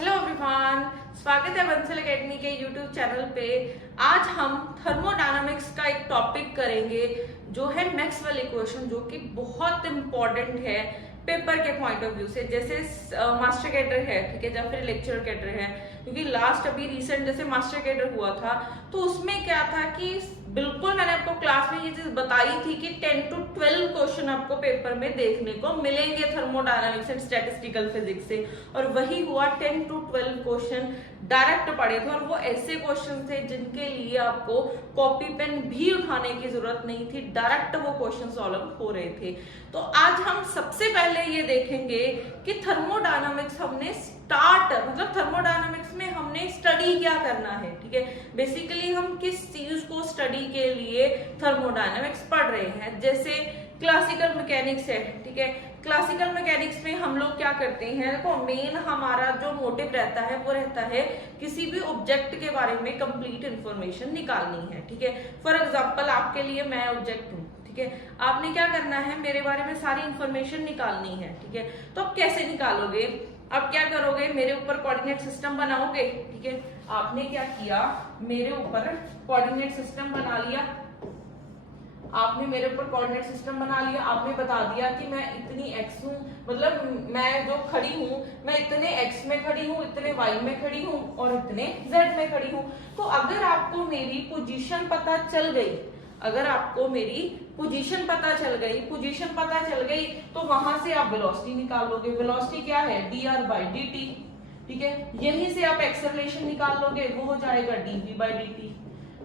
Hello everyone, स्वागत है Bansal academy के यूट्यूब चैनल पे। आज हम थर्मोडायनामिक्स का एक टॉपिक करेंगे जो है मैक्सवेल इक्वेशन, जो कि बहुत इंपॉर्टेंट है पेपर के पॉइंट ऑफ व्यू से। जैसे मास्टर कैडर है, ठीक है, या फिर लेक्चर कैडर है, क्योंकि लास्ट अभी रिसेंट जैसे मास्टर कैडर हुआ था तो उसमें क्या था कि बिल्कुल मैंने आपको क्लास में ये चीज बताई थी कि 10 to 12 क्वेश्चन आपको पेपर में देखने को मिलेंगे थर्मोडायनामिक्स एंड स्टैटिस्टिकल फिजिक्स से, और वही हुआ। 10 to 12 क्वेश्चन डायरेक्ट पढ़े थे और वो ऐसे क्वेश्चन थे जिनके लिए आपको कॉपी पेन भी उठाने की जरूरत नहीं थी, डायरेक्ट वो क्वेश्चन सॉल्व हो रहे थे। तो आज हम सबसे पहले ये देखेंगे कि थर्मोडायनामिक्स हमने थर्मोडायनामिक्स में हमने स्टडी क्या करना है, ठीक है। बेसिकली हम किस चीज को स्टडी के लिए थर्मोडायनामिक्स पढ़ रहे हैं। जैसे क्लासिकल मैकेनिक्स है, ठीक है, क्लासिकल मैकेनिक्स में हम लोग क्या करते हैं, देखो मेन हमारा जो मोटिव रहता है वो रहता है किसी भी ऑब्जेक्ट के बारे में कंप्लीट इंफॉर्मेशन निकालनी है, ठीक है। फॉर एग्जांपल आपके लिए मैं ऑब्जेक्ट हूँ, ठीक है, आपने क्या करना है, मेरे बारे में सारी इंफॉर्मेशन निकालनी है, ठीक है। तो आप कैसे निकालोगे, अब क्या करोगे, मेरे ऊपर कोऑर्डिनेट सिस्टम बनाओगे, ठीक है। आपने क्या किया, मेरे ऊपर कोऑर्डिनेट सिस्टम बना लिया, आपने मेरे ऊपर कोऑर्डिनेट सिस्टम बना लिया, आपने बता दिया कि मैं इतनी x हूँ, मतलब मैं जो खड़ी हूँ मैं इतने x में खड़ी हूँ, इतने y में खड़ी हूँ और इतने z में खड़ी हूँ। तो अगर आपको मेरी पोजीशन पता चल गई, अगर आपको मेरी पोजीशन पता चल गई तो वहां से आप वेलोसिटी निकालोगे। वेलोसिटी क्या है, dr/dt, ठीक है। यहीं से आप एक्सेलरेशन निकाल लोगे, वो हो जाएगा dv/dt।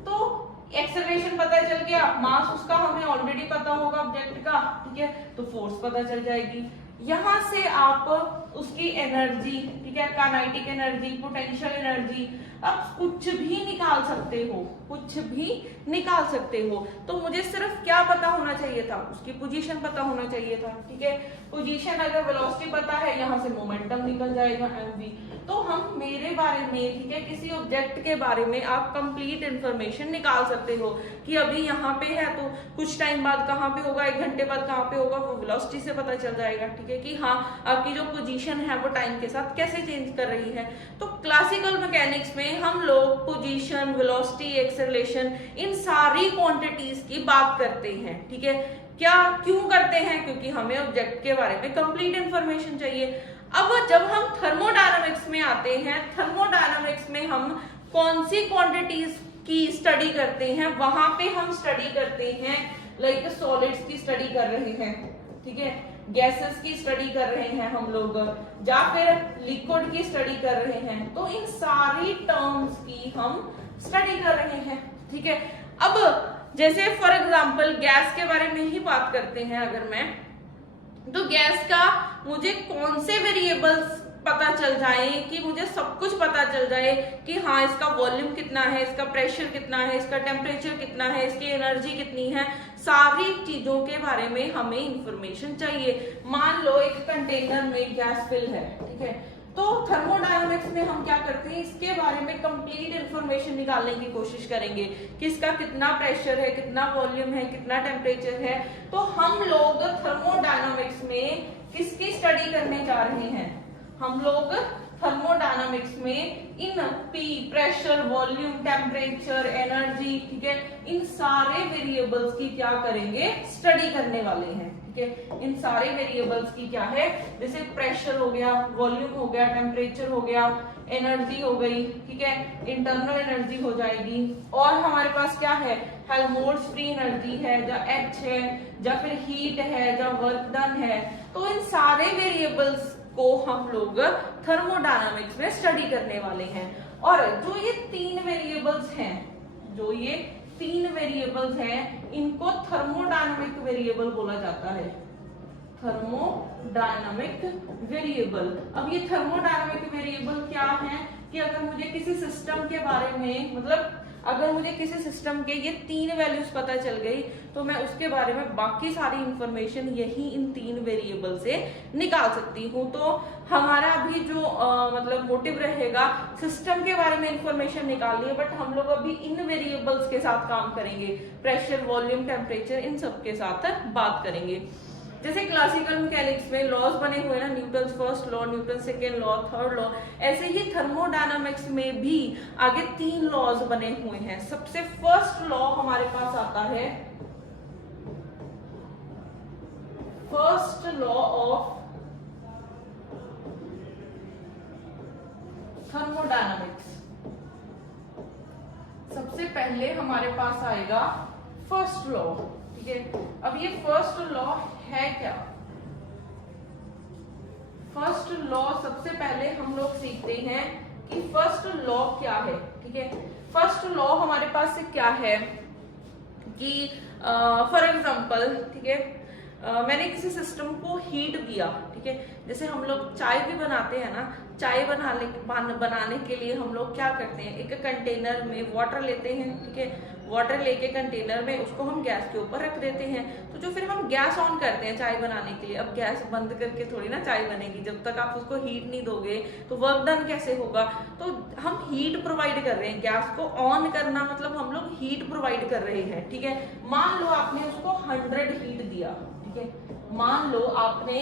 तो एक्सेलरेशन पता चल गया, मास उसका हमें ऑलरेडी पता होगा ऑब्जेक्ट का, ठीक है, तो फोर्स पता चल जाएगी। यहां से आप उसकी एनर्जी, ठीक है, काइनेटिक एनर्जी, पोटेंशियल एनर्जी, आप कुछ भी निकाल सकते हो, कुछ भी निकाल सकते हो। तो मुझे सिर्फ क्या पता होना चाहिए था, उसकी पोजीशन पता होना चाहिए था, ठीक है। पोजीशन अगर वेलोसिटी पता है, यहां से मोमेंटम निकल जाएगा mv। तो हम मेरे बारे में, ठीक है, किसी ऑब्जेक्ट के बारे में आप कंप्लीट इंफॉर्मेशन निकाल सकते हो कि अभी यहाँ पे है तो कुछ टाइम बाद कहाँ पे होगा, 1 घंटे बाद कहाँ पे होगा, वो वेलोसिटी से पता चल जाएगा, ठीक है, कि हाँ आपकी जो पोजीशन है वो टाइम के साथ कैसे चेंज कर रही है। तो क्लासिकल मैकेनिक्स में हम लोग पोजीशन, वेलोसिटी, एक्सेलरेशन, इन सारी क्वांटिटीज की बात करते हैं, ठीक है। क्या क्यों करते हैं, क्योंकि हमें ऑब्जेक्ट के बारे में कंप्लीट इंफॉर्मेशन चाहिए। अब जब हम थर्मोडायनामिक्स में आते हैं, थर्मोडायनामिक्स में हम कौन सी क्वांटिटीज की स्टडी करते हैं, वहां पे हम स्टडी करते हैं लाइक सॉलिड्स की स्टडी कर रहे हैं, ठीक है, गैसेस की स्टडी कर रहे हैं हम लोग, या फिर लिक्विड की स्टडी कर रहे हैं। तो इन सारी टर्म्स की हम स्टडी कर रहे हैं, ठीक है। अब जैसे फॉर एग्जांपल गैस के बारे में ही बात करते हैं अगर मैं, तो गैस का मुझे कौन से वेरिएबल्स पता चल जाए कि मुझे सब कुछ पता चल जाए कि हाँ इसका वॉल्यूम कितना है, इसका प्रेशर कितना है, इसका टेम्परेचर कितना है, इसकी एनर्जी कितनी है, सारी चीजों के बारे में हमें इंफॉर्मेशन चाहिए। मान लो एक कंटेनर में गैस फिल है, ठीक है, तो थर्मोडायनामिक्स में हम क्या करते हैं, इसके बारे में कंप्लीट इंफॉर्मेशन निकालने की कोशिश करेंगे कि इसका कितना प्रेशर है, कितना वॉल्यूम है, कितना टेम्परेचर है। तो हम लोग थर्मोडायनामिक्स में किसकी स्टडी करने जा रहे हैं, हम लोग थर्मोडायनामिक्स में इन P, pressure, volume, temperature, energy, ठीक है, इन सारे वेरिएबल्स की क्या करेंगे, स्टडी करने वाले हैं, ठीक है। इन सारे वेरिएबल्स की क्या है, जैसे प्रेशर हो गया, वॉल्यूम हो गया, टेम्परेचर हो गया, एनर्जी हो गई, ठीक है, इंटरनल एनर्जी हो जाएगी, और हमारे पास क्या है, हेल्महोल्ट्ज फ्री एनर्जी है, या एच है, या फिर हीट है, या वर्क डन है। तो इन सारे वेरिएबल्स को हम लोग थर्मोडायनामिक्स में स्टडी करने वाले हैं। और जो ये तीन वेरिएबल्स हैं, इनको थर्मोडायनामिक वेरिएबल बोला जाता है, थर्मोडायनामिक वेरिएबल। अब ये थर्मोडायनामिक वेरिएबल क्या है कि अगर मुझे किसी सिस्टम के बारे में, मतलब अगर मुझे किसी सिस्टम के ये 3 वैल्यूज पता चल गई तो मैं उसके बारे में बाकी सारी इंफॉर्मेशन यही इन 3 वेरिएबल से निकाल सकती हूँ। तो हमारा अभी जो मतलब मोटिव रहेगा सिस्टम के बारे में इंफॉर्मेशन निकालनी है, बट हम लोग अभी इन वेरिएबल्स के साथ काम करेंगे, प्रेशर, वॉल्यूम, टेम्परेचर, इन सब के साथ बात करेंगे। जैसे क्लासिकल मैकेनिक्स में लॉज बने हुए ना, Newton first law, Newton second law, third law, ऐसे ही थर्मोडायनामिक्स में भी आगे 3 लॉज बने हुए हैं। सबसे फर्स्ट लॉ हमारे पास आता है फर्स्ट लॉ ऑफ थर्मोडायनामिक्स। सबसे पहले हमारे पास आएगा फर्स्ट लॉ, ठीक है। अब ये फर्स्ट लॉ है क्या? फर्स्ट लॉ सबसे पहले हम लोग सीखते हैं कि फर्स्ट लॉ क्या है, ठीक है। फर्स्ट लॉ हमारे पास से क्या है कि फॉर एग्जांपल, ठीक है, मैंने किसी सिस्टम को हीट दिया, ठीक है। जैसे हम लोग चाय भी बनाते हैं ना, चाय बनाने के लिए हम लोग क्या करते हैं, एक कंटेनर में वाटर लेते हैं, ठीक है। वाटर लेके कंटेनर में उसको हम गैस के ऊपर रख देते हैं। तो जो फिर हम गैस ऑन करते हैं चाय बनाने के लिए, अब गैस बंद करके थोड़ी ना चाय बनेगी, जब तक आप उसको हीट नहीं दोगे तो वर्क डन कैसे होगा? तो हम हीट प्रोवाइड कर रहे हैं, गैस को ऑन करना मतलब हम लोग हीट प्रोवाइड कर रहे हैं, ठीक है। मान लो आपने उसको 100 हीट दिया, ठीक है। मान लो आपने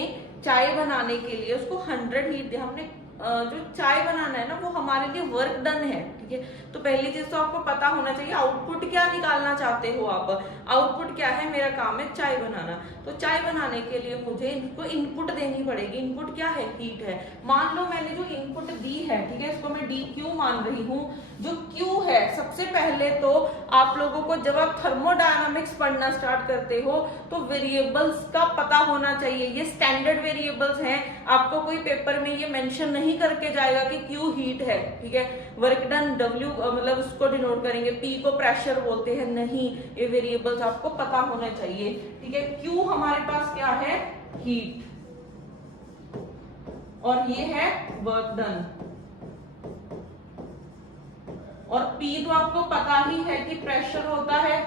चाय बनाने के लिए उसको 100 हीट दिया। हमने जो चाय बनाना है ना वो हमारे लिए वर्क डन है, ठीक है। तो पहली चीज तो आपको पता होना चाहिए आउटपुट क्या निकालना चाहते हो आप। आउटपुट क्या है? मेरा काम है चाय बनाना। तो चाय बनाने के लिए मुझे इनको इनपुट देनी पड़ेगी। इनपुट क्या है? हीट है। मान लो मैंने जो इनपुट दी है, ठीक है, इसको मैं डी क्यू मान रही हूँ। जो क्यू है, सबसे पहले तो आप लोगों को जब आप थर्मोडायनामिक्स पढ़ना स्टार्ट करते हो तो वेरिएबल्स का पता होना चाहिए। ये स्टैंडर्ड वेरिएबल्स हैं, आपको कोई पेपर में ये मेंशन नहीं करके जाएगा कि क्यू हीट है, ठीक है। वर्क डन डब्ल्यू मतलब उसको डिनोट करेंगे, पी को प्रेशर बोलते हैं, नहीं, ये वेरिएबल्स आपको पता होना चाहिए, ठीक है। क्यू हमारे पास क्या है? हीट, और ये है वर्क डन, और पी तो आपको पता ही है कि प्रेशर होता है,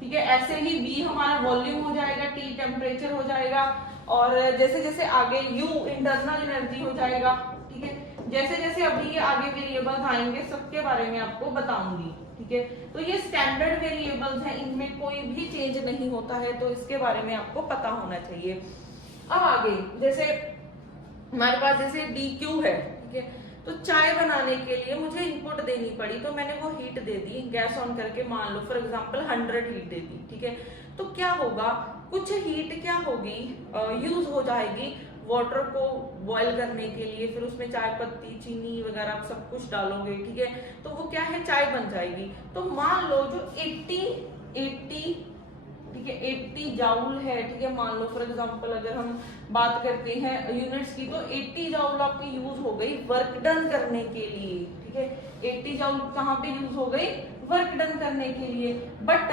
ठीक है। ऐसे ही बी हमारा वॉल्यूम हो जाएगा, टी टेम्परेचर हो जाएगा, और जैसे जैसे आगे यू इंटरनल एनर्जी हो जाएगा, ठीक है। जैसे जैसे अभी ये आगे वेरिएबल्स आएंगे सबके बारे में आपको बताऊंगी, ठीक है। तो ये स्टैंडर्ड वेरिएबल्स हैं, इनमें कोई भी चेंज नहीं होता है, तो इसके बारे में आपको पता होना चाहिए। अब आगे जैसे हमारे पास जैसे डी क्यू है, ठीक है। तो चाय बनाने के लिए मुझे इनपुट देनी पड़ी, तो मैंने वो heat they the gas on करके, मान लो फॉर एग्जांपल 100 हीट दे दी, ठीक है। तो क्या होगा, कुछ हीट क्या होगी, यूज हो जाएगी वाटर को बॉईल करने के लिए, फिर उसमें चाय पत्ती, चीनी वगैरह आप सब कुछ डालोगे, ठीक है। तो वो क्या है, चाय बन जाएगी। तो मान लो जो 80 ठीक है 80 जाउल है, ठीक है। मान लो फॉर एग्जांपल अगर हम बात करते हैं यूनिट्स की, तो 80 जाउल आपकी यूज हो गई वर्क डन करने के लिए, ठीक है। 80 जाउल कहाँ पे यूज हो गई? वर्क डन करने के लिए। बट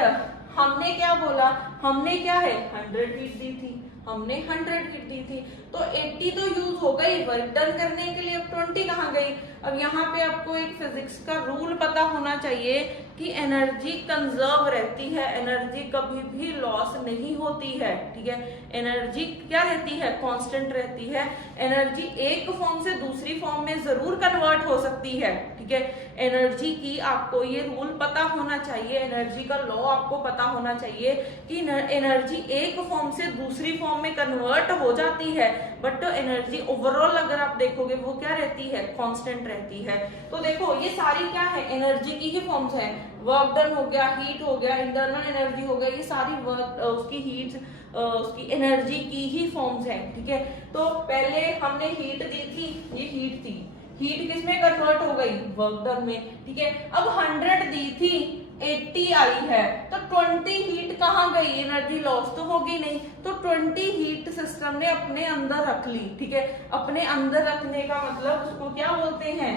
हमने क्या बोला, हमने क्या है 100 हीट दी थी, हमने 100 हीट दी थी, तो 80 तो यूज हो गई वर्क डन करने के लिए, अब 20 कहाँ गई? अब यहाँ पे आपको एक फिजिक्स का रूल पता होना चाहिए कि एनर्जी कंजर्व रहती है, एनर्जी कभी भी लॉस नहीं होती है, ठीक है। एनर्जी क्या रहती है? कांस्टेंट रहती है। एनर्जी एक फॉर्म से दूसरी फॉर्म में जरूर कन्वर्ट हो सकती है, ठीक है। एनर्जी की आपको ये रूल पता होना चाहिए, एनर्जी का लॉ आपको पता होना चाहिए कि एनर्जी एक फॉर्म से दूसरी फॉर्म में कन्वर्ट हो जाती है, बट एनर्जी ओवरऑल अगर आप देखोगे वो क्या रहती है? कांस्टेंट रहती है। तो देखो ये सारी क्या है? एनर्जी की ही फॉर्म्स है। वर्क डन हो गया, हीट हो गया, इंटरनल एनर्जी हो गया, ये सारी वर्क उसकी हीट उसकी एनर्जी की ही फॉर्म्स हैं, ठीक है। तो पहले हमने हीट दी थी, ये हीट थी, हीट किसमें कन्वर्ट हो गई? वर्क डन में, ठीक है। अब 100 दी थी, 80 आई है, तो 20 हीट कहाँ गई? एनर्जी लॉस तो होगी नहीं, तो 20 हीट सिस्टम ने अपने अंदर रख ली, ठीक है। अपने अंदर रखने का मतलब उसको क्या बोलते हैं?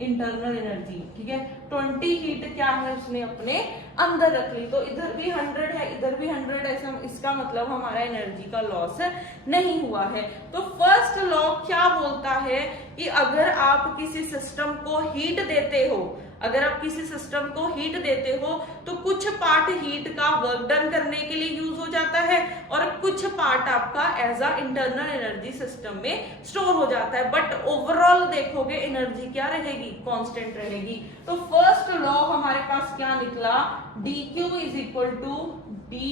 इंटरनल एनर्जी, ठीक है। 20 हीट क्या है? उसने अपने अंदर रख ली। तो इधर भी 100 है, इधर भी 100 है, इसका मतलब हमारा एनर्जी का लॉस नहीं हुआ है। तो फर्स्ट लॉ क्या बोलता है कि अगर आप किसी सिस्टम को हीट देते हो, अगर आप किसी सिस्टम को हीट देते हो तो कुछ पार्ट हीट का वर्क डन करने के लिए यूज हो जाता है और कुछ पार्ट आपका as a internal energy system में स्टोर हो जाता है, बट ओवरऑल देखोगे एनर्जी क्या रहेगी? कांस्टेंट रहेगी। तो फर्स्ट लॉ हमारे पास क्या निकला? D Q is equal to D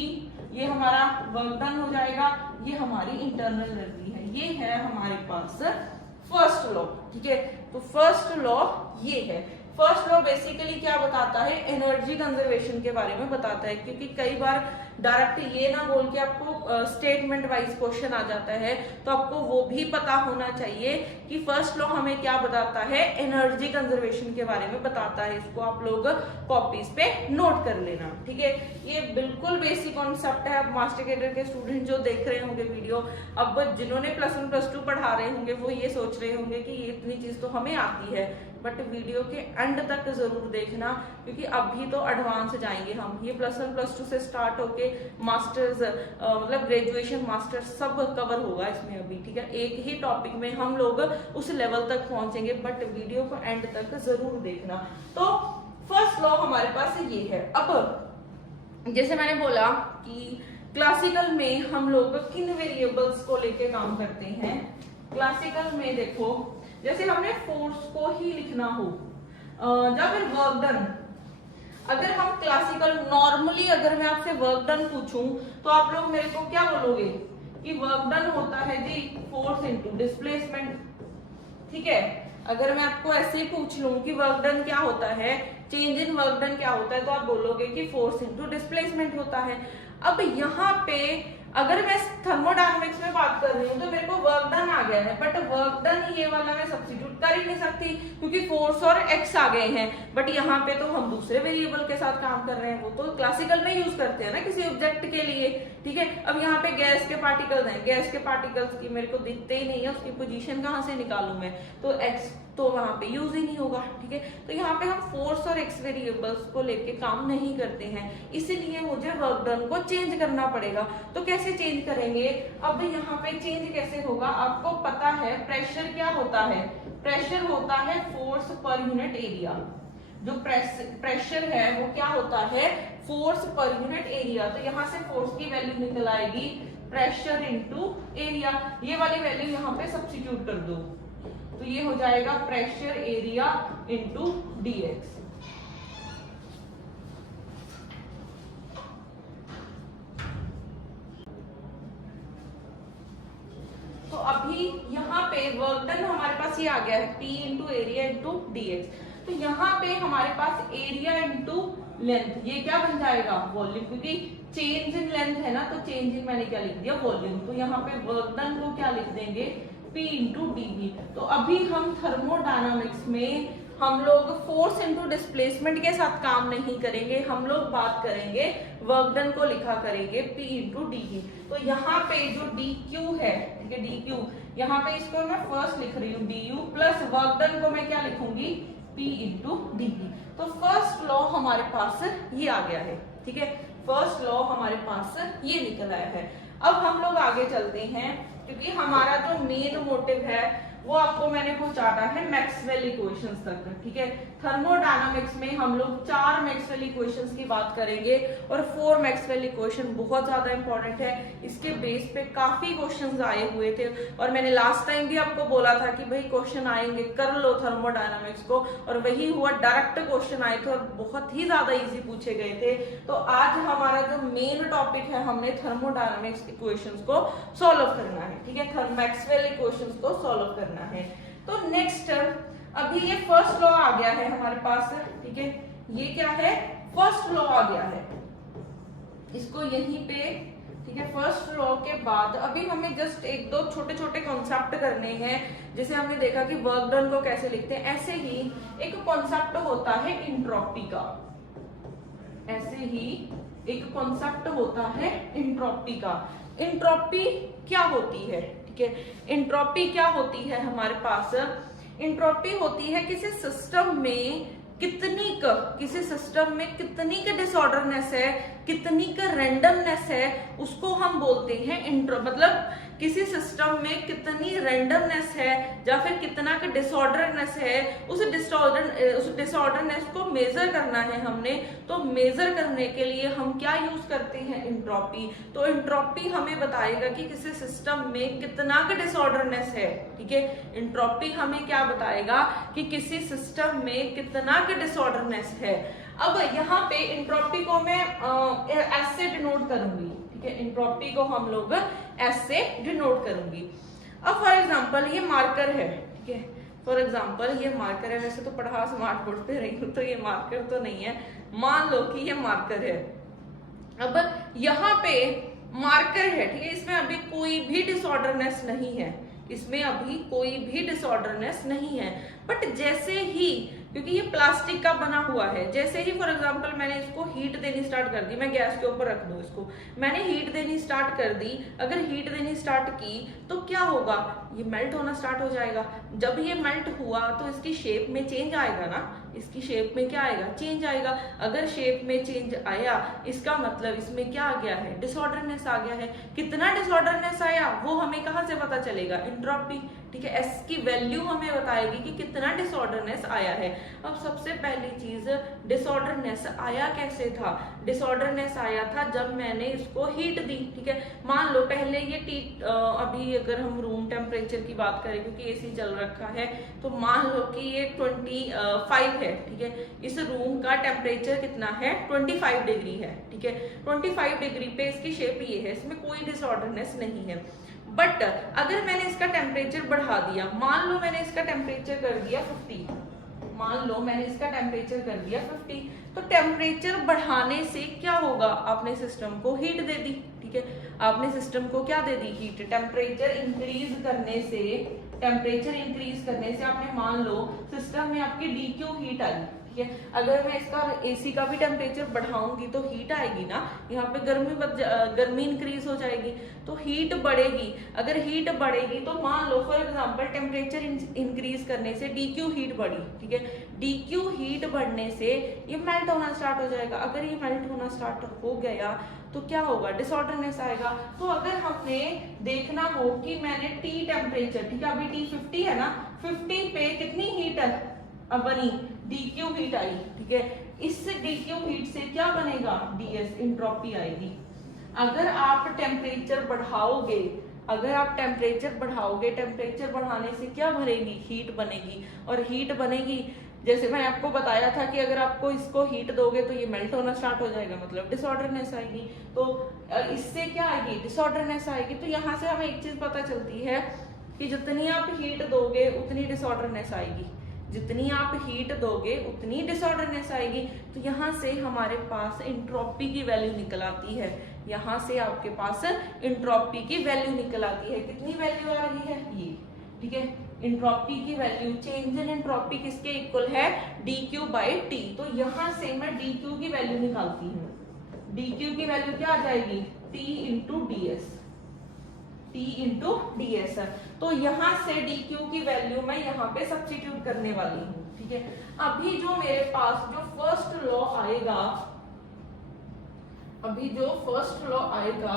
ये हमारा वर्क डन हो जाएगा, ये हमारी इंटरनल एनर्जी है। ये है हमारे पास फर्स्ट लॉ, ठीक है। तो फर्स्ट लॉ ये है। फर्स्ट लॉ बेसिकली क्या बताता है, एनर्जी कंजर्वेशन के बारे में बताता है, क्योंकि कई बार डायरेक्ट ये ना बोल के आपको स्टेटमेंट वाइज क्वेश्चन आ जाता है, तो आपको वो भी पता होना चाहिए कि फर्स्ट लॉ हमें क्या बताता है, एनर्जी कंजर्वेशन के बारे में बताता है। इसको आप लोग कॉपीज पे नोट कर लेना, ठीक है। ये बिल्कुल बेसिक कॉन्सेप्ट है। अब मास्टर कैडर के स्टूडेंट जो देख रहे होंगे वीडियो, अब जिन्होंने +1 +2 पढ़ा रहे होंगे वो ये सोच रहे होंगे कि ये इतनी चीज तो हमें आती है, बट वीडियो के एंड तक जरूर देखना, क्योंकि अभी तो एडवांस जाएंगे हम। ये +1 +2 से स्टार्ट होके मास्टर्स मतलब ग्रेजुएशन मास्टर्स सब कवर होगा इसमें अभी, ठीक है। एक ही टॉपिक में हम लोग उस लेवल तक पहुंचेंगे, बट वीडियो को एंड तक जरूर देखना। तो फर्स्ट लॉ हमारे पास ये है। अब जैसे मैंने बोला कि क्लासिकल में हम लोग किन वेरिएबल्स को लेके काम करते हैं। क्लासिकल में देखो, जैसे हमने फोर्स को ही लिखना हो या फिर वर्क डन, अगर हम क्लासिकल नॉर्मली अगर मैं आपसे वर्क डन पूछूं तो आप लोग मेरे को क्या बोलोगे कि वर्क डन होता है जी फोर्स इनटू डिस्प्लेसमेंट, ठीक है। अगर मैं आपको ऐसे ही पूछ लूं कि वर्क डन क्या होता है, चेंज इन वर्क डन क्या होता है, तो आप बोलोगे कि फोर्स इनटू डिस्प्लेसमेंट होता है। अब यहाँ पे अगर मैं थर्मोडायनामिक्स में बात कर रही हूँ तो मेरे को वर्क डन आ गया है, बट वर्क डन ये वाला मैं सब्स्टिट्यूट कर ही नहीं सकती क्योंकि फोर्स और एक्स आ गए हैं। बट यहाँ पे तो हम दूसरे वेरिएबल के साथ काम कर रहे हैं, वो तो क्लासिकल में यूज करते हैं ना किसी ऑब्जेक्ट के लिए, ठीक है। अब यहाँ पे गैस के पार्टिकल्स हैं, गैस के पार्टिकल्स की मेरे को दिखते ही नहीं है, उसकी पोजीशन कहाँ से निकालूं मैं, तो एक्स तो वहां पे यूज ही नहीं होगा, ठीक है। तो यहाँ पे हम फोर्स और एक्स वेरिएबल्स को लेके काम नहीं करते हैं, इसीलिए मुझे वर्क डन को चेंज करना पड़ेगा। तो कैसे चेंज करेंगे, अब यहाँ पे चेंज कैसे होगा, आपको पता है प्रेशर क्या होता है, प्रेशर होता है फोर्स पर यूनिट एरिया। जो प्रेशर है वो क्या होता है, फोर्स पर यूनिट एरिया। तो यहाँ से फोर्स की वैल्यू निकल आएगी प्रेशर इंटू एरिया, ये वाली वैल्यू यहाँ पे सब्स्टिट्यूट कर दो, तो ये हो जाएगा प्रेशर एरिया इंटू dx। तो अभी यहाँ पे वर्क डन हमारे पास ये आ गया है P into area into dx। तो यहाँ पे हमारे पास एरिया इंटू लेंथ, ये क्या बन जाएगा, वॉल्यूम, क्योंकि चेंज इन लेंथ है ना, तो चेंज इन मैंने क्या लिख दिया, वॉल्यूम। तो यहाँ पे वर्क डन को क्या लिख देंगे, P इंटू dv। तो अभी हम थर्मोडायनामिक्स में हम लोग फोर्स इंटू डिस्प्लेसमेंट के साथ काम नहीं करेंगे, हम लोग बात करेंगे वर्क डन को लिखा करेंगे P इंटू dv। तो यहाँ पे जो dq है, ठीक है, dq, यहाँ पे इसको मैं फर्स्ट लिख रही हूँ du प्लस वर्क डन को मैं क्या लिखूंगी, P इंटू dv। तो फर्स्ट लॉ हमारे पास ये आ गया है, ठीक है। फर्स्ट लॉ हमारे पास ये निकल आया है। अब हम लोग आगे चलते हैं, क्योंकि हमारा जो मेन मोटिव है वो आपको मैंने पहुंचाना है मैक्सवेल इक्वेशंस तक, ठीक है। थर्मोडायनामिक्स में हम लोग 4 मैक्सवेल इक्वेशंस की बात करेंगे और 4 मैक्सवेल इक्वेशन बहुत ज्यादा इंपॉर्टेंट है। इसके बेस पे काफी क्वेश्चंस आए हुए थे और मैंने लास्ट टाइम भी आपको बोला था कि भाई क्वेश्चन आएंगे, कर लो थर्मोडायनामिक्स को, और वही हुआ, डायरेक्ट क्वेश्चन आए थे और बहुत ही ज्यादा इजी पूछे गए थे। तो आज हमारा जो मेन टॉपिक है, हमने थर्मोडायनामिक्स इक्वेशंस को सॉल्व करना है, ठीक है, मैक्सवेल इक्वेशंस को सॉल्व करना है। तो नेक्स्ट अभी ये फर्स्ट लॉ आ गया है हमारे पास, ठीक है, ये क्या है, फर्स्ट लॉ आ गया है, इसको यहीं पे, ठीक है। फर्स्ट लॉ के बाद अभी हमें जस्ट 1-2 छोटे छोटे कॉन्सेप्ट करने हैं। जैसे हमने देखा कि वर्क डन को कैसे लिखते हैं, ऐसे ही एक कॉन्सेप्ट होता है इंट्रोपी का, ऐसे ही एक कॉन्सेप्ट होता है इंट्रोपी का। इंट्रोपी क्या होती है, ठीक है, इंट्रोपी क्या होती है हमारे पास, इंट्रोपी होती है किसी सिस्टम में किसी सिस्टम में कितनी का डिसऑर्डरनेस है, कितनी का रैंडमनेस है, उसको हम बोलते हैं मतलब किसी सिस्टम में कितनी रैंडमनेस है या फिर कितना का डिसऑर्डरनेस है, उस डिसऑर्डरनेस को मेजर करना है हमने। तो मेजर करने के लिए हम क्या यूज करते हैं, इंट्रोपी। तो इंट्रोपी हमें बताएगा कि किसी सिस्टम में कितना का डिसऑर्डरनेस है, ठीक है। इंट्रोपी हमें क्या बताएगा कि किसी सिस्टम में कितना का डिसऑर्डरनेस है। अब यहाँ पे इंट्रोपी को मैं एस से डिनोट करूंगी, ठीक है, एंट्रोपी को हम लोग एस से डिनोट करूंगी। अब फॉर एग्जांपल ये मार्कर है, ठीक है, फॉर एग्जांपल ये मार्कर है, वैसे तो पढ़ा स्मार्ट बोर्ड पे रही हूँ तो ये मार्कर तो नहीं है, मान लो कि ये मार्कर है। अब यहाँ पे मार्कर है, ठीक है, इसमें अभी कोई भी डिसऑर्डरनेस नहीं है, इसमें अभी कोई भी डिसऑर्डरनेस नहीं है, बट जैसे ही, क्योंकि ये प्लास्टिक का बना हुआ है, जैसे ही फॉर एग्जांपल मैंने इसको हीट देनी स्टार्ट कर दी, मैं गैस के ऊपर रख दूं इसको, मैंने हीट देनी स्टार्ट कर दी, अगर हीट देनी स्टार्ट की तो क्या होगा, ये मेल्ट होना स्टार्ट हो जाएगा। जब ये मेल्ट हुआ तो इसकी शेप में चेंज आएगा ना, इसकी शेप में क्या आएगा, चेंज आएगा। अगर शेप में चेंज आया इसका मतलब इसमें क्या आ गया है, डिसऑर्डरनेस आ गया है। कितना डिसऑर्डरनेस आया वो हमें कहाँ से पता चलेगा, एंट्रोपी, ठीक है, एस की वैल्यू हमें बताएगी कि कितना डिसऑर्डरनेस आया है। अब सबसे पहली चीज, डिसऑर्डरनेस आया कैसे था, डिसऑर्डरनेस आया था जब मैंने इसको हीट दी, ठीक है। मान लो पहले ये अभी अगर हम रूम टेम्परेचर की बात करें, क्योंकि एसी चल रखा है, तो मान लो कि ये 25 है, ठीक है, इस रूम का टेम्परेचर कितना है, 25 डिग्री है, ठीक है, 25 डिग्री पे इसकी शेप ये है, इसमें कोई डिसऑर्डरनेस नहीं है। बट अगर मैंने इसका टेम्परेचर बढ़ा दिया, मान लो मैंने इसका टेम्परेचर कर दिया 50, मान लो मैंने इसका टेम्परेचर कर दिया 50, तो टेम्परेचर बढ़ाने से क्या होगा, आपने सिस्टम को हीट दे दी, ठीक है, आपने सिस्टम को क्या दे दी, हीट। टेम्परेचर इंक्रीज करने से, टेम्परेचर इंक्रीज करने से आपने मान लो सिस्टम में आपकी DQ हीट आई, ठीक है। अगर मैं इसका एसी का भी टेम्परेचर बढ़ाऊंगी तो हीट आएगी ना, यहाँ पे गर्मी इंक्रीज हो जाएगी, तो हीट बढ़ेगी। अगर हीट बढ़ेगी तो मान लो फॉर एग्जांपल टेम्परेचर इंक्रीज करने से DQ हीट बढ़ी, ठीक है, DQ हीट बढ़ने से ये मेल्ट होना स्टार्ट हो जाएगा। अगर ये मेल्ट होना स्टार्ट हो गया तो क्या होगा, डिसऑर्डरनेस आएगा। तो अगर हमने देखना हो कि मैंने T टेम्परेचर, ठीक है, अभी T 50 है ना, 50 पे कितनी हीट अब बनी, DQ हीट आई, ठीक है, इस DQ हीट से क्या बनेगा, DS, एंट्रोपी आएगी। अगर आप टेम्परेचर बढ़ाओगे, अगर आप टेम्परेचर बढ़ाओगे, टेम्परेचर बढ़ाने से क्या बनेगी, हीट बनेगी, और हीट बनेगी, जैसे मैंने आपको बताया था कि अगर आपको इसको हीट दोगे तो ये मेल्ट होना स्टार्ट हो जाएगा, मतलब डिसऑर्डरनेस आएगी। तो इससे क्या आएगी, डिसऑर्डरनेस आएगी। तो यहाँ से हमें एक चीज पता चलती है कि जितनी आप हीट दोगे उतनी डिसऑर्डरनेस आएगी, जितनी आप हीट दोगे उतनी डिसऑर्डरनेस आएगी। तो यहाँ से हमारे पास एंट्रोपी की वैल्यू निकल आती है, यहाँ से आपके पास एंट्रोपी की वैल्यू निकल आती है। कितनी वैल्यू आ रही है, ये, ठीक है, एंट्रोपी की वैल्यू, चेंज इन एंट्रोपी किसके इक्वल है, DQ/T। तो यहाँ से मैं DQ की वैल्यू निकालती हूँ, DQ की वैल्यू क्या आ जाएगी, T × DS, T × DS। तो यहाँ से DQ की वैल्यू मैं यहाँ पे सब्स्टिट्यूट करने वाली हूँ, ठीक है। अभी जो मेरे पास जो फर्स्ट लॉ आएगा, अभी जो फर्स्ट लॉ आएगा,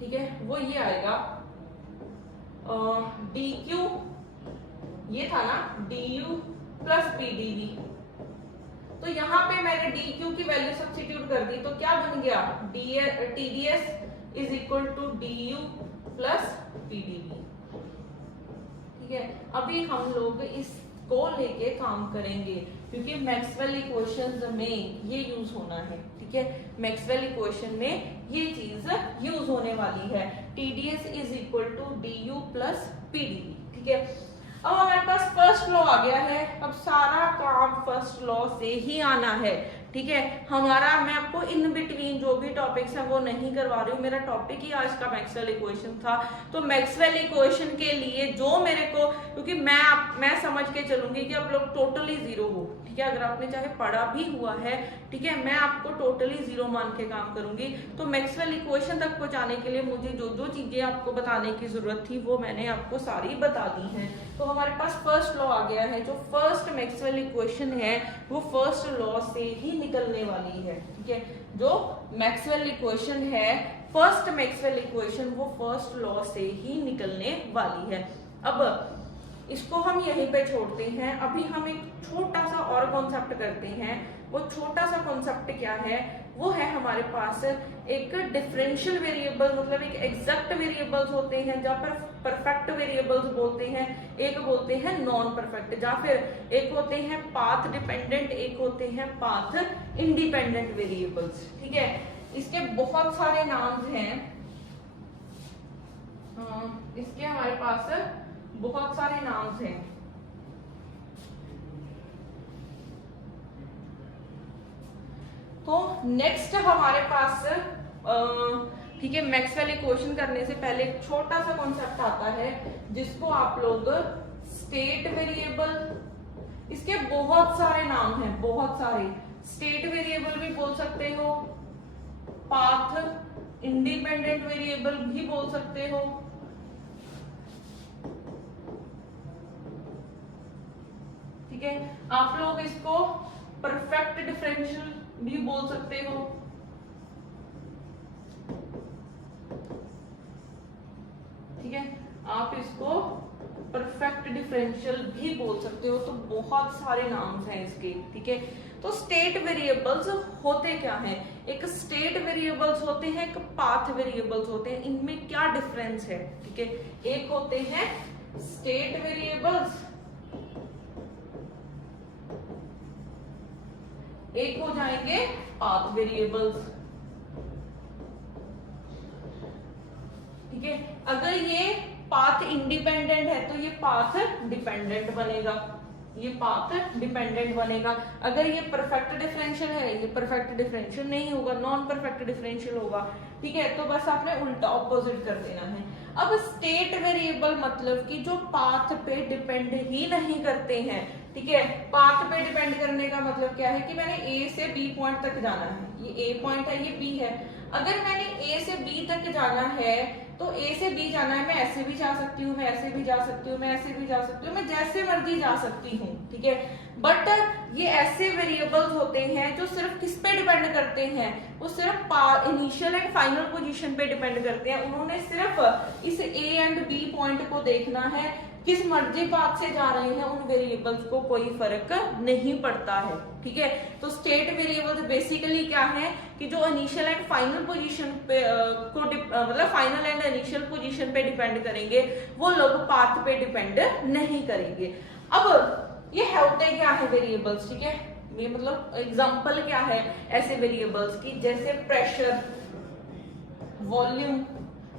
ठीक है, वो ये आएगा, DQ ये था ना, DU + PdV। तो यहाँ पे मैंने DQ की वैल्यू सब्स्टिट्यूट कर दी, तो क्या बन गया, TDS = DU + PdV, ठीक है। अभी हम लोग इसको लेके काम करेंगे, क्योंकि मैक्सवेल इक्वेशंस में ये यूज होना है, ठीक है, मैक्सवेल इक्वेशन में ये चीज यूज होने वाली है। TDS = DU + PdV, ठीक है। अब हमारे पास फर्स्ट लॉ आ गया है, अब सारा काम फर्स्ट लॉ से ही आना है, ठीक है। हमारा, मैं आपको इन बिटवीन जो भी टॉपिक्स हैं वो नहीं करवा रही हूँ, मेरा टॉपिक ही आज का मैक्सवेल इक्वेशन था। तो मैक्सवेल इक्वेशन के लिए जो मेरे को, क्योंकि मैं समझ के चलूंगी कि आप लोग टोटली जीरो हो, ठीक है, अगर आपने चाहे पढ़ा भी हुआ है, ठीक है, मैं आपको टोटली जीरो मान के काम करूंगी। तो मैक्सवेल इक्वेशन तक पहुंचाने के लिए मुझे जो जो चीजें आपको बताने की जरूरत थी वो मैंने आपको सारी बता दी हैं। तो हमारे पास फर्स्ट लॉ आ गया है, जो फर्स्ट मैक्सवेल इक्वेशन है वो फर्स्ट लॉ से ही निकलने वाली है, ठीक है। जो मैक्सवेल इक्वेशन है, फर्स्ट मैक्सवेल इक्वेशन, वो फर्स्ट लॉ से ही निकलने वाली है। अब इसको हम यहीं पे छोड़ते हैं। अभी हम एक छोटा सा और कॉन्सेप्ट करते हैं। वो छोटा सा कॉन्सेप्ट क्या है, वो है हमारे पास एक डिफरेंशियल वेरिएबल, मतलब एक एग्जैक्ट वेरिएबल्स होते हैं, जहाँ पर परफेक्ट वेरिएबल्स बोलते हैं, एक बोलते हैं नॉन परफेक्ट, या फिर एक होते हैं पाथ डिपेंडेंट, एक होते हैं पाथ इंडिपेंडेंट वेरिएबल्स, ठीक है। इसके बहुत सारे नाम हैं, इसके हमारे पास बहुत सारे नाम हैं। तो नेक्स्ट हमारे पास ठीक है, मैक्सवेल इक्वेशन करने से पहले एक छोटा सा कॉन्सेप्ट आता है जिसको आप लोग स्टेट वेरिएबल, इसके बहुत सारे नाम हैं, बहुत सारे। स्टेट वेरिएबल भी बोल सकते हो, पाथ इंडिपेंडेंट वेरिएबल भी बोल सकते हो, ठीक है। आप लोग इसको परफेक्ट डिफरेंशियल भी बोल सकते हो, ठीक है। आप इसको परफेक्ट डिफरेंशियल भी बोल सकते हो। तो बहुत सारे नाम हैं इसके, ठीक है। तो स्टेट वेरिएबल्स होते क्या हैं? एक स्टेट वेरिएबल्स होते हैं, एक पाथ वेरिएबल्स होते हैं। इनमें क्या डिफरेंस है? ठीक है, एक होते हैं स्टेट वेरिएबल्स, एक हो जाएंगे पाथ वेरिएबल्स, ठीक है। अगर ये पाथ इंडिपेंडेंट है तो ये पाथ डिपेंडेंट बनेगा, ये पाथ डिपेंडेंट बनेगा। अगर ये परफेक्ट डिफरेंशियल है, ये परफेक्ट डिफरेंशियल नहीं होगा, नॉन परफेक्ट डिफरेंशियल होगा, ठीक है। तो बस आपने उल्टा ऑपोजिट कर देना है। अब स्टेट वेरिएबल मतलब कि जो पाथ पे डिपेंड ही नहीं करते हैं, ठीक है। पाथ पे डिपेंड करने का मतलब क्या है कि मैंने ए से बी पॉइंट तक जाना है, ये ए पॉइंट है, ये बी है। अगर मैंने ए से बी तक जाना है तो ए से बी जाना है, मैं ऐसे भी जा सकती हूँ, मैं ऐसे भी जा सकती हूँ, मैं ऐसे भी जा सकती हूँ, मैं जैसे मर्जी जा सकती हूँ, ठीक है। बट ये ऐसे वेरिएबल्स होते हैं जो सिर्फ किस पे डिपेंड करते हैं? वो सिर्फ इनिशियल एंड फाइनल पोजीशन पे डिपेंड करते हैं। उन्होंने सिर्फ इस ए एंड बी पॉइंट को देखना है, किस मर्जी पाथ से जा रहे हैं, उन वेरिएबल्स को कोई फर्क नहीं पड़ता है, ठीक है। तो स्टेट वेरिएबल्स बेसिकली क्या है कि जो इनिशियल एंड फाइनल पोजीशन पे मतलब फाइनल एंड इनिशियल पोजीशन पे डिपेंड करेंगे, वो लोग पाथ पे डिपेंड नहीं करेंगे। अब ये होते क्या है वेरिएबल्स, ठीक है। ये मतलब एग्जांपल क्या है ऐसे वेरिएबल्स की, जैसे pressure, volume,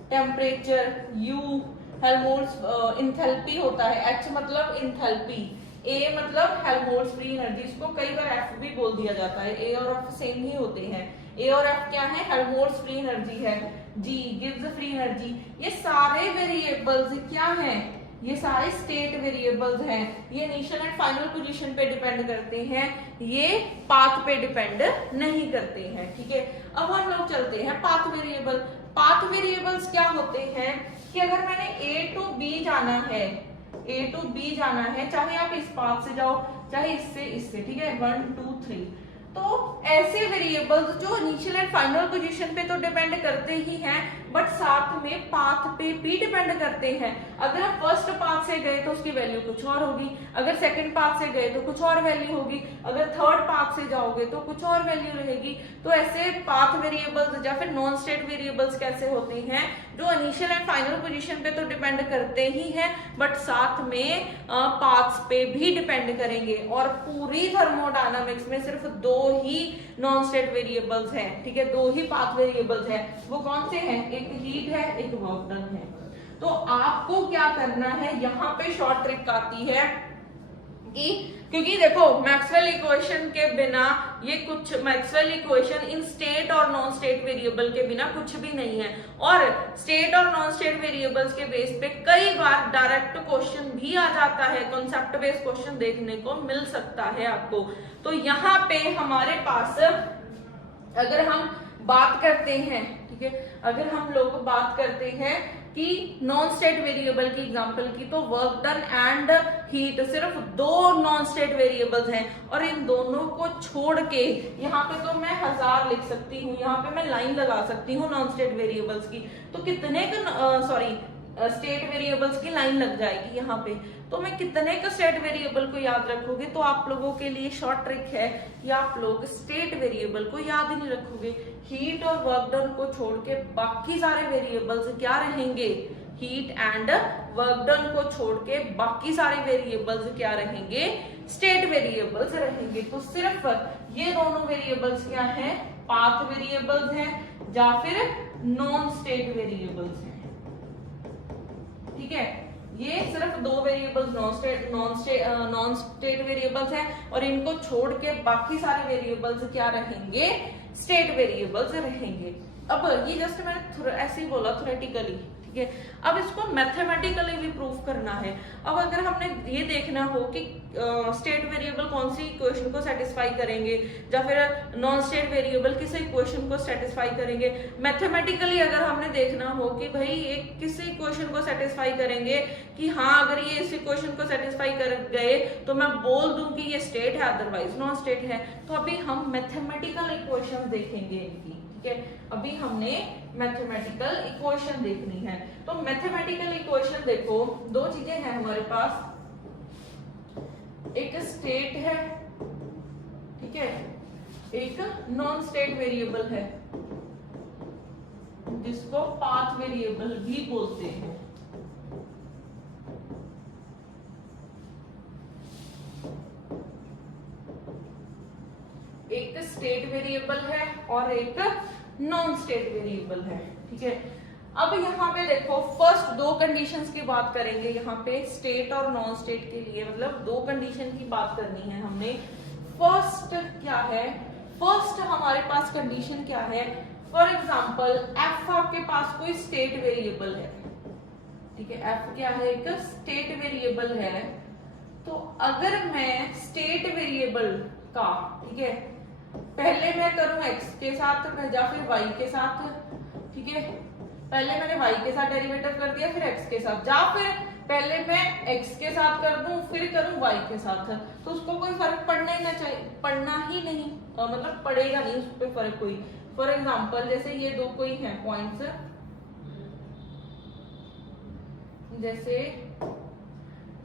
temperature, you, Helmholtz enthalpy होता है, एच मतलब इंथैल्पी, ए मतलब हेल्महोल्ट्ज फ्री एनर्जी, इसको कई बार एफ भी बोल दिया जाता है। ए और एफ सेम ही होते हैं। ए और एफ क्या है? हेल्महोल्ट्ज फ्री एनर्जी है। जी गिव्स फ्री एनर्जी। ये सारे वेरिएबल्स क्या हैं? ये सारे स्टेट वेरिएबल्स हैं। ये इनिशियल एंड फाइनल पोजीशन पे डिपेंड करते हैं, ये पाथ पे डिपेंड नहीं करते हैं, ठीक है। अब हम लोग चलते हैं पाथ वेरिएबल। पाथ वेरिएबल्स क्या होते हैं कि अगर मैंने ए टू बी जाना है, ए टू बी जाना है, चाहे आप इस पाथ से जाओ चाहे इससे, ठीक है, 1 2 3, तो ऐसे वेरिएबल्स जो इनिशियल एंड फाइनल पोजीशन पे तो डिपेंड करते ही हैं, बट साथ में पाथ पे भी डिपेंड करते हैं। अगर आप फर्स्ट पाथ से गए तो उसकी वैल्यू कुछ और होगी, अगर सेकंड पाथ से गए तो कुछ और वैल्यू होगी, अगर थर्ड पाथ से जाओगे तो कुछ और वैल्यू रहेगी। तो ऐसे पाथ वेरिएबल्स या फिर नॉन स्टेट वेरिएबल्स कैसे होते हैं? जो इनिशियल एंड फाइनल पोजीशन पे तो डिपेंड करते ही हैं, बट साथ में पाथ्स पे भी डिपेंड करेंगे। और पूरी थर्मोडायनामिक्स में सिर्फ 2 ही नॉन स्टेट वेरिएबल्स हैं, ठीक है, 2 ही पाथ वेरिएबल्स हैं। वो कौन से हैं? एक हीट है, एक वर्क डन है। तो आपको क्या करना है, यहाँ पे शॉर्ट ट्रिक आती है कि क्योंकि देखो मैक्सवेल इक्वेशन के बिना ये कुछ, मैक्सवेल इक्वेशन इन स्टेट और नॉन स्टेट वेरिएबल के बिना कुछ भी नहीं है। और स्टेट और नॉन स्टेट वेरिएबल्स के बेस पे कई बार डायरेक्ट क्वेश्चन भी आ जाता है, कॉन्सेप्ट बेस्ड क्वेश्चन देखने को मिल सकता है आपको। तो यहाँ पे हमारे पास अगर हम बात करते हैं, ठीक है, अगर हम लोग बात करते हैं कि नॉन स्टेट वेरिएबल की एग्जांपल की, तो वर्क डन एंड हीट सिर्फ 2 नॉन स्टेट वेरिएबल्स हैं। और इन दोनों को छोड़ के यहाँ पे तो मैं 1000 लिख सकती हूँ, यहाँ पे मैं लाइन लगा सकती हूँ नॉन स्टेट वेरिएबल्स की, तो कितने स्टेट वेरिएबल्स की लाइन लग जाएगी यहाँ पे। तो मैं कितने का स्टेट वेरिएबल को याद रखोगे? तो आप लोगों के लिए शॉर्ट ट्रिक है कि आप लोग स्टेट वेरिएबल को याद ही नहीं रखोगे। हीट और वर्क डन को छोड़ के बाकी सारे वेरिएबल्स क्या रहेंगे? हीट एंड वर्क डन को छोड़ के बाकी सारे वेरिएबल्स क्या रहेंगे? स्टेट वेरिएबल्स रहेंगे। तो सिर्फ ये दोनों वेरिएबल्स क्या हैं? पाथ वेरिएबल्स हैं। या फिर नॉन स्टेट वेरिएबल्स हैं। ठीक है, ये सिर्फ दो वेरिएबल्स नॉन स्टेट वेरिएबल्स हैं और इनको छोड़ के बाकी सारे वेरिएबल्स क्या रहेंगे, स्टेट वेरिएबल्स रहेंगे। अब ये जस्ट मैंने ऐसे ही बोला थ्योरेटिकली, ठीक है। अब इसको मैथमेटिकली भी प्रूव करना है। अब अगर हमने ये देखना हो कि स्टेट वेरिएबल कौन सी इक्वेशन को सेटिस्फाई करेंगे या फिर नॉन स्टेट वेरिएबल किस इक्वेशन को सेटिस्फाई करेंगे, मैथमेटिकली अगर हमने देखना हो कि भाई ये किस इक्वेशन को सेटिस्फाई करेंगे कि हाँ अगर ये इस इक्वेशन को सेटिस्फाई कर गए तो मैं बोल दूं कि ये स्टेट है अदरवाइज नॉन स्टेट है, तो अभी हम मैथमेटिकल इक्वेशन देखेंगे इनकी। ठीक है, अभी हमने मैथमेटिकल इक्वेशन देखनी है। तो मैथमेटिकल इक्वेशन देखो, दो चीजें हैं हमारे पास, एक स्टेट है, ठीक है, एक नॉन स्टेट वेरिएबल है जिसको पाथ वेरिएबल भी बोलते हैं। एक स्टेट वेरिएबल है और एक नॉन स्टेट वेरिएबल है। ठीक है, अब यहाँ पे देखो फर्स्ट दो कंडीशंस की बात करेंगे, यहाँ पे स्टेट और नॉन स्टेट के लिए, मतलब दो कंडीशन की बात करनी है हमने। फर्स्ट क्या है, फर्स्ट हमारे पास कंडीशन क्या है, फॉर एग्जाम्पल एफ आपके पास कोई स्टेट वेरिएबल है। ठीक है, एफ क्या है, एक स्टेट वेरिएबल है। तो अगर मैं स्टेट वेरिएबल का, ठीक है, पहले मैं करूं x के साथ या फिर y के साथ, ठीक है, पहले मैंने y के साथ डेरिवेटिव कर दिया फिर x के साथ, या फिर पहले मैं x के साथ कर दूं फिर करूं y के साथ, तो उसको कोई फर्क पड़ना ही नहीं, मतलब पड़ेगा नहीं उस पर फर्क कोई। फॉर एग्जाम्पल जैसे ये दो कोई हैं पॉइंट्स, जैसे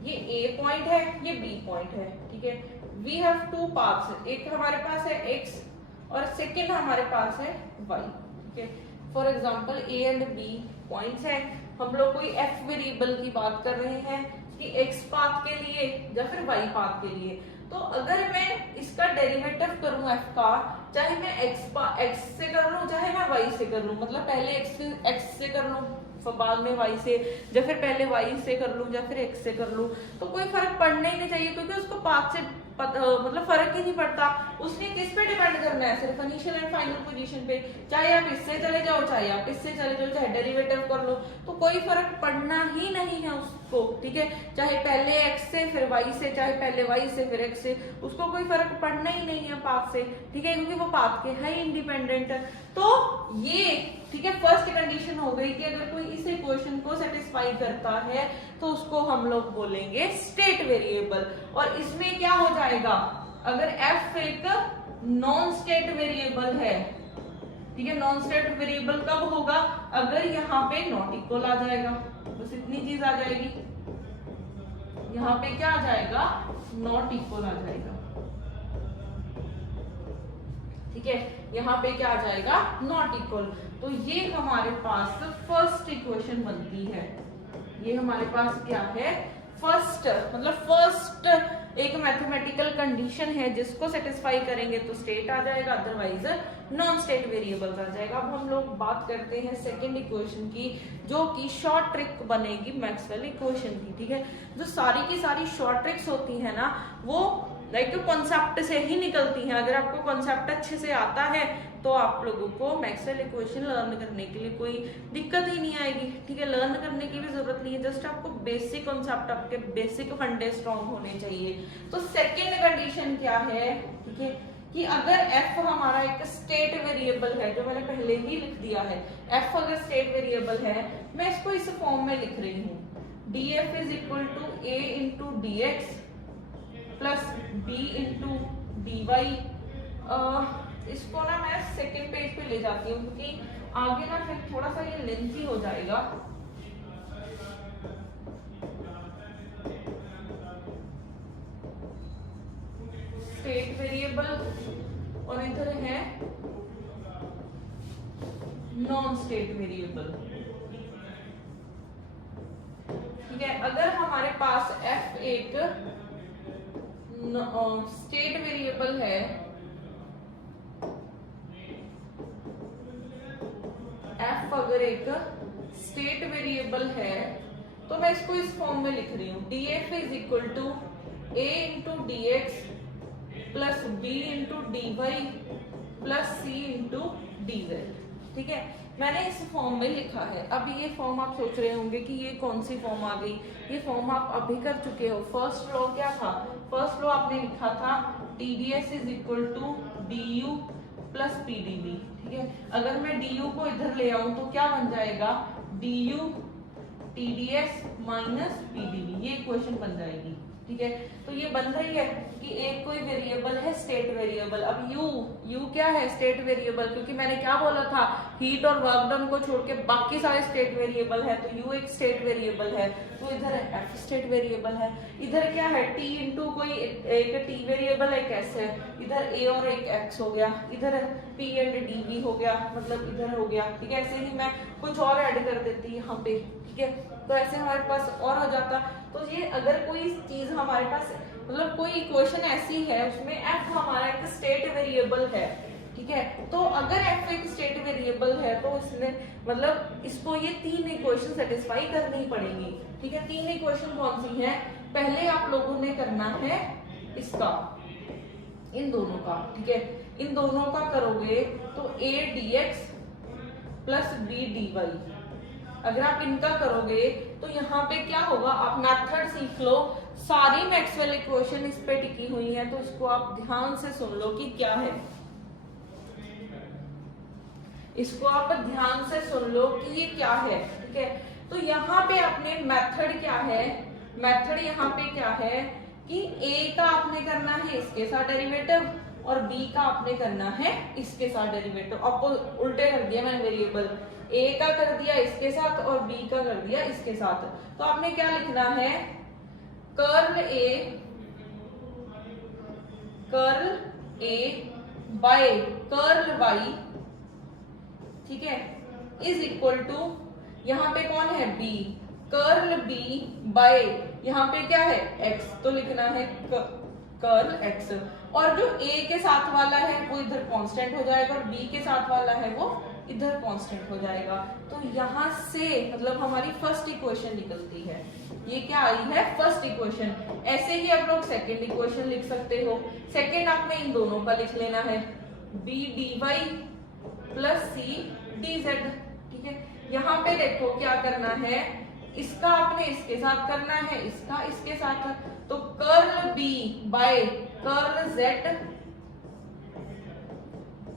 ये A पॉइंट है ये B पॉइंट है। ठीक है, वी हैव टू पाथ्स, एक हमारे पास है x और सेकेंड हमारे पास है y। ठीक है, for example A and B points है, हम लोग कोई f वेरिएबल की बात कर रहे हैं कि x पाथ के लिए या फिर y पाथ के लिए। तो अगर मैं इसका डेरिवेटिव करूं f का, चाहे मैं x से कर लूं चाहे मैं y से कर लूं, मतलब पहले x से कर लूं तो बाद में y से, या फिर पहले y से कर लूं या फिर x से कर लूं, तो कोई फर्क पड़ना ही नहीं चाहिए, क्योंकि उसको पाथ से मतलब फर्क ही नहीं पड़ता। उसने किस पे डिपेंड करना है, सिर्फ इनिशियल एंड फाइनल पोजीशन पे। चाहे आप इससे चले जाओ चाहे आप इससे चले जाओ, चाहे डेरिवेटिव कर लो, तो कोई फर्क पड़ना ही नहीं है उसको। ठीक है, चाहे पहले x से फिर y से, चाहे पहले y से फिर x से, उसको कोई फर्क पड़ना ही नहीं है पाथ से। ठीक है, क्योंकि वो पाथ के है इंडिपेंडेंट। तो ये, ठीक है, फर्स्ट कंडीशन हो गई कि अगर कोई इस इक्वेशन को सेटिस्फाई करता है तो उसको हम लोग बोलेंगे स्टेट वेरिएबल। और इसमें क्या हो जाएगा, अगर f एक नॉन स्टेट वेरिएबल है, ठीक है, नॉन स्टेट वेरिएबल कब होगा, अगर यहाँ पे नॉट इक्वल आ जाएगा, बस इतनी चीज आ जाएगी, यहाँ पे क्या आ जाएगा, नॉट इक्वल आ जाएगा। ठीक है, यहाँ पे क्या आ जाएगा, नॉट इक्वल। तो ये हमारे पास फर्स्ट इक्वेशन बनती है। ये हमारे पास क्या है, फर्स्ट, मतलब फर्स्ट एक मैथमेटिकल कंडीशन है जिसको सेटिस्फाई करेंगे तो स्टेट आ जाएगा, अदरवाइज नॉन स्टेट वेरिएबल्स आ जाएगा। अब हम लोग बात करते हैं सेकंड इक्वेशन की, जो कि शॉर्ट ट्रिक बनेगी मैक्सवेल इक्वेशन की। ठीक है, जो सारी की सारी शॉर्ट ट्रिक्स होती है ना, वो लाइक कॉन्सेप्ट से ही निकलती हैं। अगर आपको कॉन्सेप्ट अच्छे से आता है तो आप लोगों को मैक्सवेल इक्वेशन लर्न करने के लिए कोई दिक्कत ही नहीं आएगी। ठीक है, लर्न करने की भी जरूरत नहीं है, जस्ट आपको बेसिक कॉन्सेप्ट, आपके बेसिक फंडे स्ट्रॉन्ग होने चाहिए। तो सेकेंड कंडीशन क्या है, ठीक है, कि अगर f हमारा एक स्टेट वेरिएबल है, जो मैंने पहले ही लिख दिया है, f अगर स्टेट वेरिएबल है, मैं इसको इस फॉर्म में लिख रही हूँ, df is equal to a into dx plus b into dy। इसको ना मैं सेकेंड पेज पे ले जाती हूँ, क्योंकि आगे ना फिर थोड़ा सा ये लेंथी हो जाएगा। स्टेट वेरिएबल और इधर है नॉन स्टेट वेरिएबल। ठीक है, अगर हमारे पास f एक स्टेट वेरिएबल है एफ अगर एक स्टेट वेरिएबल है तो मैं इसको इस फॉर्म में लिख रही हूँ, D F is equal to A into D X plus B into D Y plus C into D Z. ठीक है, मैंने इस फॉर्म में लिखा है। अब ये फॉर्म आप सोच रहे होंगे कि ये कौन सी फॉर्म आ गई, ये फॉर्म आप अभी कर चुके हो। फर्स्ट लॉ क्या था, फर्स्ट लॉ आपने लिखा था T D S is equal to D U plus P D B. ठीक है, अगर मैं डी यू को इधर ले आऊं तो क्या बन जाएगा, D U T D S minus P D B, ये इक्वेशन बन जाएगी। ठीक है, तो ये बन रही है कि एक कोई वेरिएबल है स्टेट वेरिएबल। अब यू क्या है, स्टेट वेरिएबल, क्योंकि मैंने क्या बोला था, हीट और वर्क डन को छोड़ के बाकी सारे स्टेट वेरिएबल है, तो यू एक स्टेट वेरिएबल है। तो इधर एफ स्टेट वेरिएबल है, इधर क्या है टी इंटू कोई एक टी वेरिएबल एक एस है, इधर ए और एक एक्स हो गया, इधर पी एंड डी वी हो गया, मतलब इधर हो गया। ठीक है, ऐसे ही मैं कुछ और ऐड कर देती यहाँ पे। ठीक है, तो ऐसे हमारे पास और हो जाता। तो ये अगर कोई चीज हमारे पास, मतलब कोई इक्वेशन ऐसी है उसमें एफ हमारा एक स्टेट वेरिएबल है। ठीक है, तो अगर एफ एक स्टेट वेरिएबल है तो इसने मतलब इसको ये तीन इक्वेशन सेटिस्फाई करनी पड़ेगी। ठीक है, तीन इक्वेशन कौन सी है, पहले आप लोगों ने करना है इसका, इन दोनों का। ठीक है, इन दोनों का करोगे तो A D X plus B D Y, अगर आप इनका करोगे तो यहाँ पे क्या होगा, आप मेथड सीख लो। सारी मैक्सवेल इक्वेशन इस पे टिकी हुई है, तो इसको आप ध्यान से सुन लो कि क्या है, इसको आप ध्यान से सुन लो कि ये क्या है। ठीक है, तो यहाँ पे आपने मेथड क्या है, मेथड यहाँ पे क्या है कि a का आपने करना है इसके साथ डेरिवेटिव और b का आपने करना है इसके साथ डेरिवेटिव। आपको उल्टे कर दिया मैंने, वेरिएबल a का कर दिया इसके साथ और b का कर दिया इसके साथ। तो आपने क्या लिखना है, curl a by curl y, ठीक है, इज इक्वल टू, यहाँ पे कौन है b, कर्ल b बाय यहाँ पे क्या है x, तो लिखना है कर्ल x। और जो a के साथ वाला है वो इधर कांस्टेंट हो जाएगा और b के साथ वाला है वो इधर कांस्टेंट हो जाएगा। तो यहाँ से मतलब हमारी फर्स्ट इक्वेशन निकलती है, ये क्या आई है, फर्स्ट इक्वेशन। ऐसे ही आप लोग सेकेंड इक्वेशन लिख सकते हो। सेकेंड आपने इन दोनों का लिख लेना है, B D Y plus C D Z. ठीक है, यहाँ पे देखो क्या करना है, इसका आपने इसके साथ करना है, इसका इसके साथ। तो curl B by curl Z,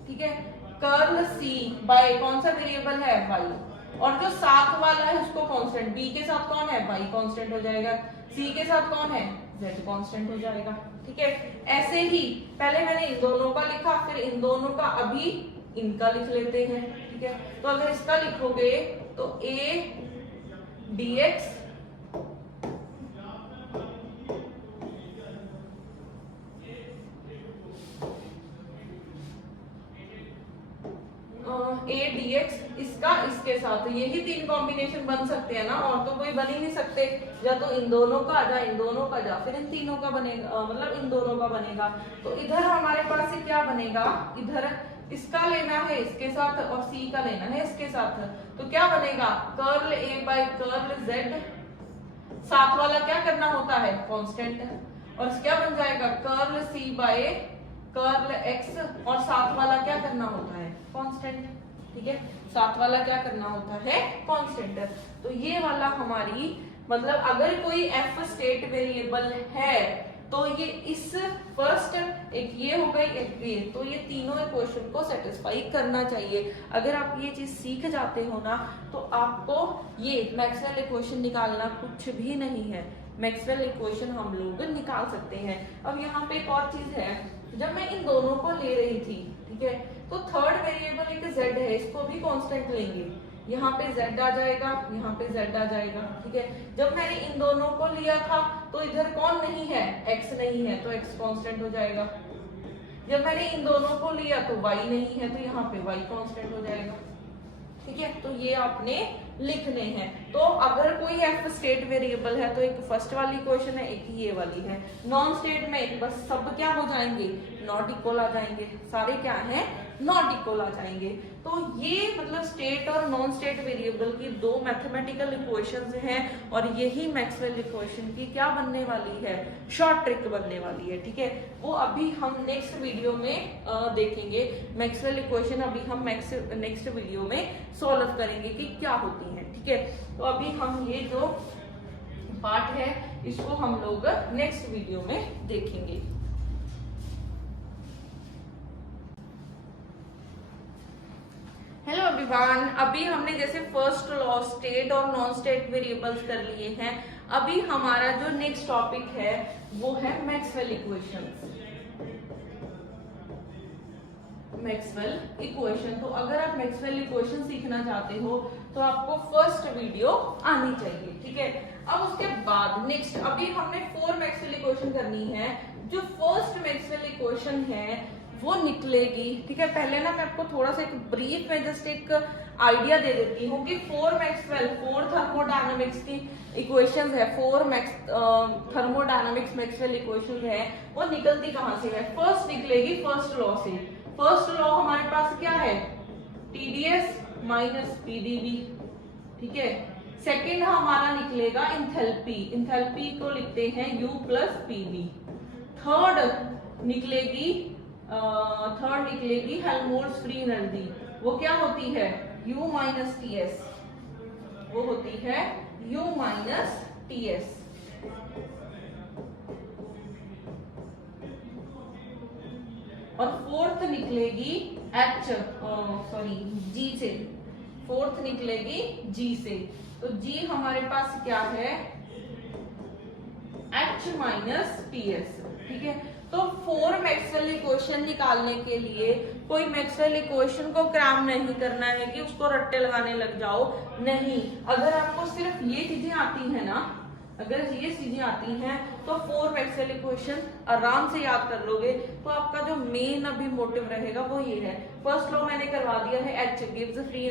ठीक है, कर्ल सी बाय कौन सा वेरिएबल है वाई, और जो साथ वाला है उसको कांस्टेंट, बी के साथ कौन है वाई कांस्टेंट हो जाएगा, सी के साथ कौन है जेड कांस्टेंट हो जाएगा। ठीक है, ऐसे ही पहले मैंने इन दोनों का लिखा, फिर इन दोनों का, अभी इनका लिख लेते हैं। ठीक है, तो अगर इसका लिखोगे तो a dx a dx इसका इसके साथ, यही तीन कॉम्बिनेशन बन सकते हैं ना, और तो कोई बन ही नहीं सकते। या तो इन दोनों का जा, इन दोनों का जा, फिर इन तीनों का बनेगा, मतलब इन दोनों का बनेगा। तो इधर हमारे पास क्या बनेगा, इधर इसका लेना है इसके साथ और सी का लेना है इसके साथ। तो क्या बनेगा, curl A by curl Z, साथ वाला क्या करना होता है कांस्टेंट, और क्या बन जाएगा कर्ल सी बाय कर्ल एक्स, और साथ वाला क्या करना होता है कांस्टेंट। ठीक है, साथ वाला क्या करना होता है कांस्टेंट। तो ये वाला हमारी, मतलब अगर कोई एफ स्टेट वेरिएबल है तो ये इस फर्स्ट, एक ये हो गई एक ये, तो ये तीनों इक्वेशन को सेटिस्फाई करना चाहिए। अगर आप ये चीज सीख जाते हो ना तो आपको ये मैक्सवेल इक्वेशन निकालना कुछ भी नहीं है। मैक्सवेल इक्वेशन हम लोग निकाल सकते हैं। अब यहाँ पे एक और चीज है, जब मैं इन दोनों को ले रही थी, ठीक है, तो थर्ड वेरिएबल एक z है, इसको भी कांस्टेंट लेंगे, यहाँ पे z आ जाएगा, यहाँ पे z आ जाएगा। ठीक है, जब मैंने इन दोनों को लिया था तो इधर कौन नहीं है, x नहीं है, तो x कांस्टेंट हो जाएगा। जब मैंने इन दोनों को लिया तो y नहीं है, तो यहाँ पे y कांस्टेंट हो जाएगा। ठीक है, तो ये आपने लिखने हैं। तो अगर कोई एफ स्टेट वेरिएबल है तो एक फर्स्ट वाली इक्वेशन है, एक ये वाली है। नॉन स्टेट में बस सब क्या हो जाएंगे, नॉट इक्वल आ जाएंगे, सारे क्या है, नॉट इक्वल आ जाएंगे। तो ये मतलब स्टेट और नॉन स्टेट वेरिएबल की दो मैथमेटिकल इक्वेशंस हैं और यही मैक्सवेल इक्वेशन की क्या बनने वाली है, शॉर्ट ट्रिक बनने वाली है। ठीक है, वो अभी हम नेक्स्ट वीडियो में देखेंगे। मैक्सवेल इक्वेशन अभी हम नेक्स्ट वीडियो में सॉल्व करेंगे कि क्या होती है। ठीक है, तो अभी हम ये जो पार्ट है इसको हम लोग नेक्स्ट वीडियो में देखेंगे। हेलो एवरीवन, अभी हमने जैसे फर्स्ट लॉ स्टेट और नॉन स्टेट वेरिएबल्स कर लिए हैं। अभी हमारा जो नेक्स्ट टॉपिक है वो है मैक्सवेल इक्वेशंस। मैक्सवेल इक्वेशन, तो अगर आप मैक्सवेल इक्वेशन सीखना चाहते हो तो आपको फर्स्ट वीडियो आनी चाहिए। ठीक है, अब उसके बाद नेक्स्ट अभी हमने 4 मैक्सवेल इक्वेशन करनी है। जो फर्स्ट मैक्सवेल इक्वेशन है वो निकलेगी। ठीक है, पहले ना मैं आपको थोड़ा सा एक ब्रीफ में जस्ट एक आइडिया दे देती हूँ कि 4 थर्मोडायनामिक्स की इक्वेशंस है, 4 थर्मोडायनामिक्स मैक्सवेल इक्वेशंस है, वो निकलती कहाँ से है। फर्स्ट निकलेगी फर्स्ट लॉ से। फर्स्ट लॉ हमारे पास क्या है, टीडीएस माइनस पीडीवी। ठीक है, सेकेंड हमारा निकलेगा इंथैल्पी, इंथैल्पी को लिखते हैं U प्लस पीवी। थर्ड निकलेगी हेल्महोल्ट्ज फ्री एनर्जी, वो क्या होती है, U माइनस टीएस, वो होती है U माइनस टीएस। और फोर्थ निकलेगी G से, फोर्थ निकलेगी G से। तो G हमारे पास क्या है, H माइनस टीएस। ठीक है, तो 4 मैक्सवेल इक्वेशन निकालने के लिए कोई मैक्सवेल इक्वेशन को क्रैम नहीं करना है कि उसको रट्टे लगाने लग जाओ, नहीं। अगर आपको सिर्फ ये चीजें आती है ना, अगर ये चीजें आती हैं तो 4 मैक्सवेल इक्वेशन आराम से याद कर लोगे। तो आपका जो मेन अभी मोटिव रहेगा वो ये है। फर्स्ट लॉ मैंने करवा दिया है, H गिव्स फ्री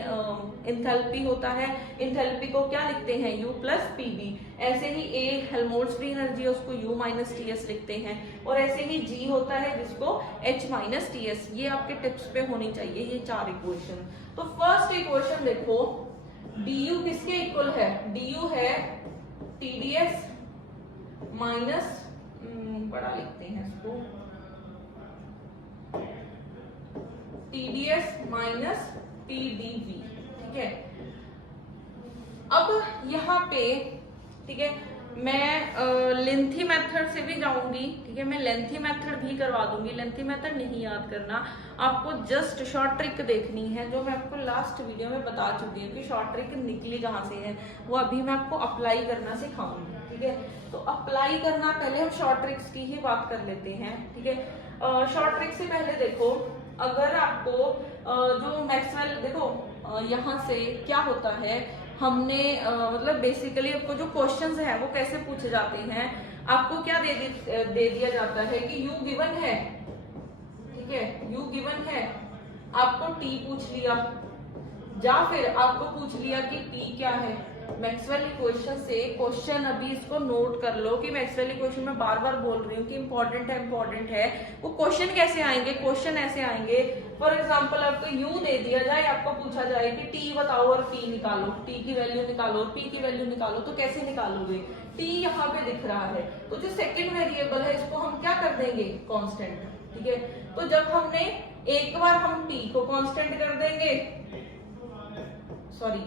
इंथैल्पी होता है, इंथैल्पी को क्या लिखते हैं, U प्लस पीवी। ऐसे ही A हेल्महोल्ट्ज फ्री एनर्जी है, उसको U माइनस टीएस लिखते हैं। और ऐसे ही G होता है जिसको H माइनस टीएस। ये आपके टिप्स पे होनी चाहिए ये 4 इक्वेशन। तो फर्स्ट इक्वेशन देखो, du किसके इक्वल है, du है टीडीएस माइनस, बड़ा लिखते हैं इसको, टीडीएस माइनस पीडीवी। ठीक है, अब यहाँ पे ठीक है मैं लेंथी मेथड से भी जाऊंगी। ठीक है, मैं लेंथी मेथड भी करवा दूंगी। लेंथी मेथड नहीं याद करना, आपको जस्ट शॉर्ट ट्रिक देखनी है जो मैं आपको लास्ट वीडियो में बता चुकी हूँ कि शॉर्ट ट्रिक निकली कहाँ से है, वो अभी मैं आपको अप्लाई करना सिखाऊंगी। ठीक है, तो अप्लाई करना पहले हम शॉर्ट ट्रिक्स की ही बात कर लेते हैं। ठीक है, शॉर्ट ट्रिक से पहले देखो, अगर आपको जो मैक्सवेल देखो यहाँ से क्या होता है, हमने मतलब बेसिकली आपको जो क्वेश्चंस है वो कैसे पूछे जाते हैं, आपको क्या दे दिया जाता है कि U गिवन है। ठीक है, U गिवन है, आपको T पूछ लिया, या फिर आपको पूछ लिया कि T क्या है। मैक्सवेल इक्वेशन से क्वेश्चन, अभी इसको नोट कर लो कि मैक्सवेल इक्वेशन में बार बार बोल रही हूँ कि इंपॉर्टेंट है। वो क्वेश्चन कैसे आएंगे, क्वेश्चन ऐसे आएंगे। फॉर एग्जांपल आपको U दे दिया जाए, आपको पूछा जाए कि T बताओ और P निकालो, T की वैल्यू निकालो और P की वैल्यू निकालो, तो कैसे निकालोगे। T यहाँ पे दिख रहा है, तो जो सेकेंड वेरिएबल है इसको हम क्या कर देंगे, कांस्टेंट। ठीक है, तो जब हमने एक बार हम T को कांस्टेंट कर देंगे, सॉरी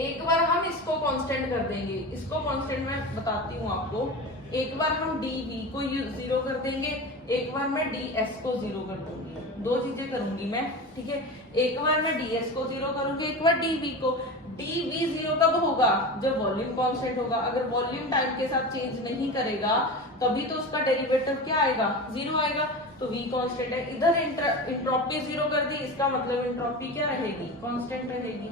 एक बार हम इसको कांस्टेंट कर देंगे, इसको कांस्टेंट मैं बताती हूँ आपको। एक बार हम dv को 0 कर देंगे, एक बार मैं ds को 0 कर दूंगी, दो चीजें करूंगी मैं। ठीक है, एक बार मैं ds को 0 करूंगी, एक बार dv को। dv 0 कब होगा, जब वॉल्यूम कांस्टेंट होगा। अगर वॉल्यूम टाइम के साथ चेंज नहीं करेगा तभी तो उसका डेरिवेटिव क्या आएगा, 0 आएगा। तो v कांस्टेंट है, इधर इंट्रोपी 0 कर दी, इसका मतलब इंट्रोपी क्या रहेगी, कांस्टेंट रहेगी।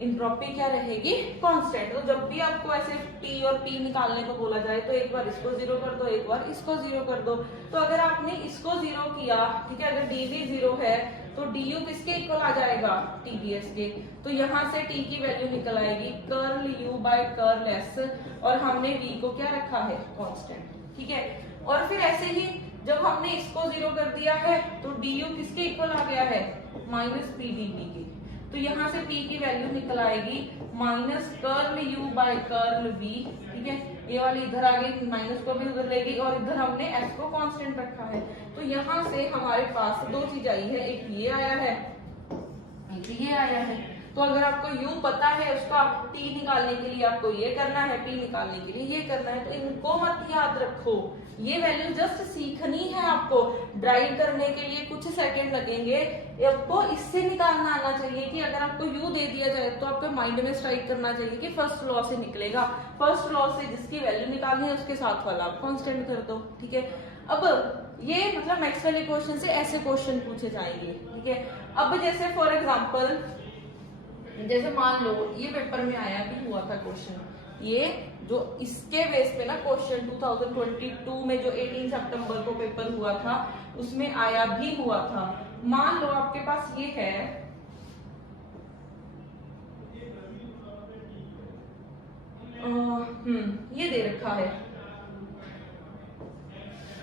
इंट्रोपी क्या रहेगी, कांस्टेंट। तो जब भी आपको ऐसे टी और पी निकालने को बोला जाए तो एक बार इसको जीरो कर दो, एक बार इसको जीरो कर दो। तो अगर आपने इसको जीरो किया, ठीक है, अगर डीवी जीरो है तो डीयू किसके इक्वल आ जाएगा, टीडीएस के। तो यहाँ से टी की वैल्यू निकल आएगी curl U by curl S, और हमने वी को क्या रखा है, कांस्टेंट, ठीक है। और फिर ऐसे ही जब हमने इसको जीरो कर दिया है तो डीयू किसके इक्वल आ गया है, माइनस पी डीवी के। तो यहाँ से P की वैल्यू निकल आएगी minus curl U by curl V, ठीक है। ये वाली इधर आ गई, माइनस को भी उधर लेगी, और इधर हमने S को कांस्टेंट रखा है। तो यहाँ से हमारे पास दो चीज आई है, एक ये आया है, एक ये आया है। तो अगर आपको U पता है, उसका T निकालने के लिए आपको ये करना है, P निकालने के लिए ये करना है, तो इनको मत याद रखो, ये वैल्यू जस्ट सीखनी है आपको। ड्राइव करने के लिए कुछ सेकंड लगेंगे, आपको इससे निकालना आना चाहिए कि अगर आपको U दे दिया जाए तो आपको माइंड में स्ट्राइक करना चाहिए कि फर्स्ट लॉ से निकलेगा, फर्स्ट लॉ से जिसकी वैल्यू निकालनी है उसके साथ वाला आप कांस्टेंट कर दो, ठीक है। अब ये मतलब मैक्सवेल इक्वेशन से ऐसे क्वेश्चन पूछे जाएंगे, ठीक है। अब जैसे फॉर एग्जांपल, जैसे मान लो ये पेपर में आया भी हुआ था क्वेश्चन, ये जो इसके बेस पे ना क्वेश्चन 2022 में जो 18 सितंबर को पेपर हुआ था उसमें आया भी हुआ था। मान लो आपके पास ये है, ये दे रखा है,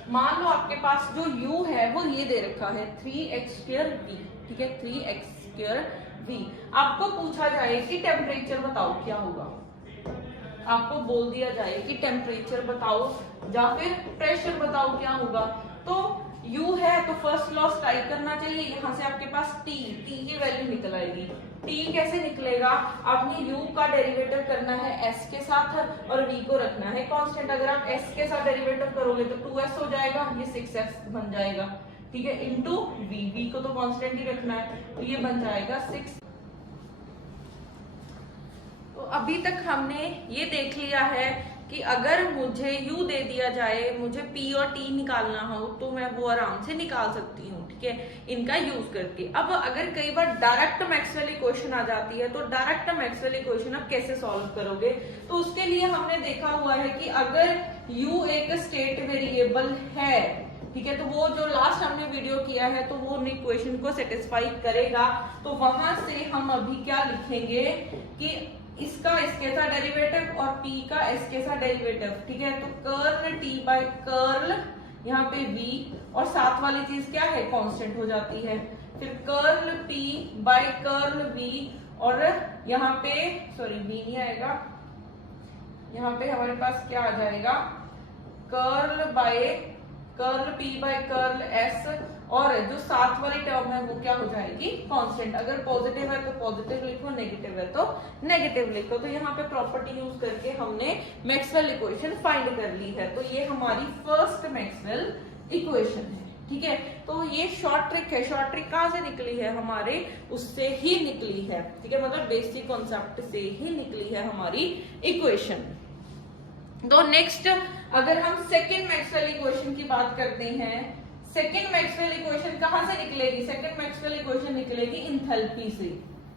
मान लो आपके पास जो u है वो ये दे रखा है 3x² v, ठीक है, 3x² v। आपको पूछा जाए कि टेम्परेचर बताओ क्या होगा, आपको बोल दिया जाए कि टेम्परेचर बताओ या फिर प्रेशर बताओ क्या होगा, तो u है तो फर्स्ट लॉ स्ट्राइक करना चाहिए। यहाँ से आपके पास t की वैल्यू निकल आएगी। t कैसे निकलेगा, आपने u का डेरिवेटिव करना है s के साथ और v को रखना है कांस्टेंट। अगर आप s के साथ डेरिवेटिव करोगे तो 2s हो जाएगा, ये 6s बन जाएगा, ठीक है, इंटू v को तो कांस्टेंट ही रखना है, तो ये बन जाएगा 6। तो अभी तक हमने ये देख लिया है कि अगर मुझे u दे दिया जाए, मुझे p और t निकालना हो तो मैं वो आराम से निकाल सकती हूँ, ठीक है, इनका यूज करके। अब अगर कई बार डायरेक्ट मैक्सवेल इक्वेशन आ जाती है तो डायरेक्ट मैक्सवेल इक्वेशन आप कैसे सॉल्व करोगे, तो उसके लिए हमने देखा हुआ है कि अगर u एक स्टेट वेरिएबल है, ठीक है, तो वो जो लास्ट हमने वीडियो किया है तो वो इक्वेशन को सेटिस्फाई करेगा। तो वहां से हम अभी क्या लिखेंगे कि इसका इसके साथ डेरिवेटिव और p का s के साथ डेरिवेटिव, ठीक है। तो कर्ल t बाय कर्ल यहाँ पे v, और साथ वाली चीज क्या है, कांस्टेंट हो जाती है। फिर curl p by curl v, और यहाँ पे सॉरी v नहीं आएगा, यहाँ पे हमारे पास क्या आ जाएगा, curl p by curl s, और जो साथ वाली टर्म है वो क्या हो जाएगी, कांस्टेंट। अगर पॉजिटिव है तो पॉजिटिव लिखो, नेगेटिव है तो नेगेटिव लिखो। तो यहाँ पे प्रॉपर्टी यूज करके हमने मैक्सवेल इक्वेशन फाइंड कर ली है। तो ये हमारी फर्स्ट मैक्सवेल इक्वेशन है, ठीक है। तो ये शॉर्ट ट्रिक है, शॉर्ट ट्रिक कहाँ से निकली है, हमारे उससे ही निकली है, ठीक है, मतलब बेसिक कॉन्सेप्ट से ही निकली है हमारी इक्वेशन। तो नेक्स्ट अगर हम सेकेंड मैक्सवेल इक्वेशन की बात करते हैं, सेकेंड मैक्सवेल इक्वेशन कहां से निकलेगी, सेकेंड मैक्सवेल इक्वेशन निकलेगी इंथैल्पी से,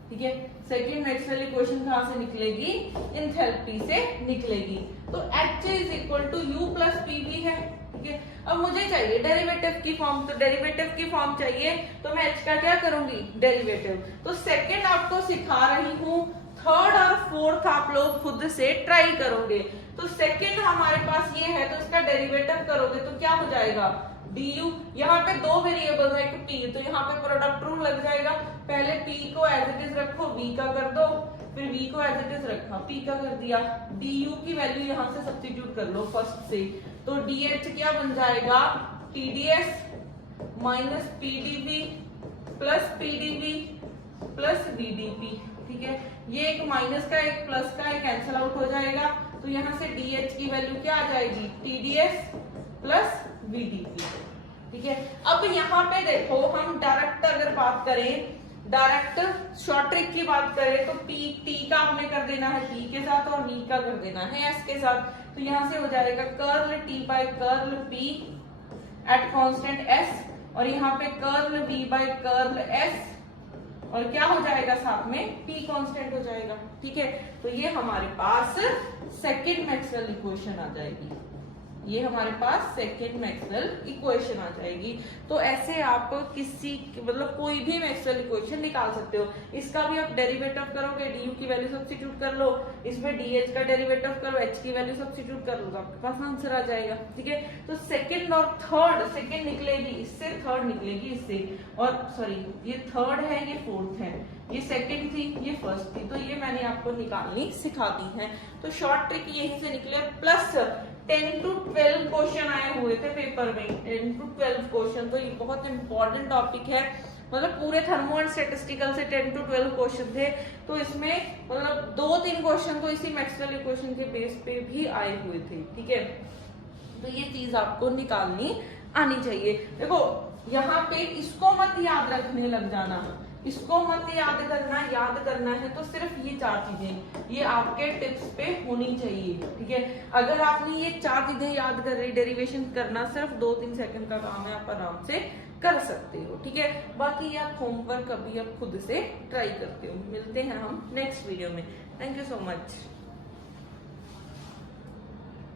ठीक है। सेकेंड मैक्सवेल इक्वेशन कहां से निकलेगी, इंथैल्पी से निकलेगी। तो H is equal to U plus PV है, ठीक है। अब मुझे चाहिए डेरिवेटिव की फॉर्म, तो डेरिवेटिव की फॉर्म चाहिए तो मैं H का क्या करूंगी, डेरिवेटिव। तो सेकेंड आपको सिखा रही हूँ, थर्ड और फोर्थ आप लोग खुद से ट्राई करोगे। तो सेकेंड हमारे पास ये है, तो इसका डेरिवेटिव करोगे तो क्या हो जाएगा, du। यहाँ पे दो वेरिएबल है, एक p, तो यहाँ पे प्रोडक्ट रूल लग जाएगा। पहले p को एज इट इज रखो, v का कर दो, फिर v को एज इट इज रखा, p का कर दिया। du की वैल्यू यहाँ से सब्स्टिट्यूट कर लो फर्स्ट से, तो dh क्या बन जाएगा, tds minus pdv plus pdv plus vdp, ठीक है। ये एक माइनस का एक प्लस का एक कैंसिल आउट हो जाएगा, तो यहाँ से dh की वैल्यू क्या आ जाएगी, tds प्लस vdp, ठीक है। अब यहाँ पे देखो, हम डायरेक्ट अगर बात करें, डायरेक्ट शॉर्ट ट्रिक की बात करें तो t का हमने कर देना है p के साथ और v का कर देना है s के साथ। तो यहाँ से हो जाएगा curl t by curl p at constant s, और यहाँ पे curl v by curl s, और क्या हो जाएगा साथ में, p कांस्टेंट हो जाएगा। ठीक है, तो ये हमारे पास सेकंड मैक्सवेल इक्वेशन आ जाएगी, ये हमारे पास सेकंड मैक्सवेल इक्वेशन आ जाएगी। तो ऐसे आप किसी मतलब कोई भी मैक्सवेल इक्वेशन निकाल सकते हो। इसका भी आप डेरिवेटिव करोगे, du की वैल्यू सब्स्टिट्यूट कर लो, इसमें dh का डेरिवेटिव करो, h की वैल्यू सब्स्टिट्यूट कर लो, तो आपके पास आंसर आ जाएगा। ठीक है, तो सेकंड और थर्ड, सेकंड निकलेगी इससे, थर्ड निकलेगी इससे, और सॉरी ये थर्ड है, ये फोर्थ है, ये सेकंड थी, ये फर्स्ट थी, तो ये मैंने आपको निकालनी सिखा दी है। तो शॉर्ट ट्रिक यहीं से निकले, प्लस 10 to 12 क्वेश्चन आए हुए थे पेपर में, 10 to 12 क्वेश्चन, तो ये बहुत इंपॉर्टेंट टॉपिक है। मतलब पूरे थर्मो एंड स्टैटिस्टिकल से 10 to 12 क्वेश्चन थे, तो इसमें मतलब 2-3 क्वेश्चन तो इसी मैक्सवेल इक्वेशन के बेस पे भी आए हुए थे। ठीक है, तो ये चीज आपको निकालनी आनी चाहिए। देखो यहाँ पे इसको मत याद रखने लग जाना, इसको मत याद करना, याद करना है तो सिर्फ ये 4 चीजें ये आपके टिप्स पे होनी चाहिए। ठीक है, अगर आपने ये 4 चीजें याद कर रही, डेरिवेशन करना सिर्फ 2-3 सेकंड का काम है, आप आराम से कर सकते हो। ठीक है, बाकी आप होमवर्क अभी आप खुद से ट्राई करते हो। मिलते हैं हम नेक्स्ट वीडियो में। Thank you so much.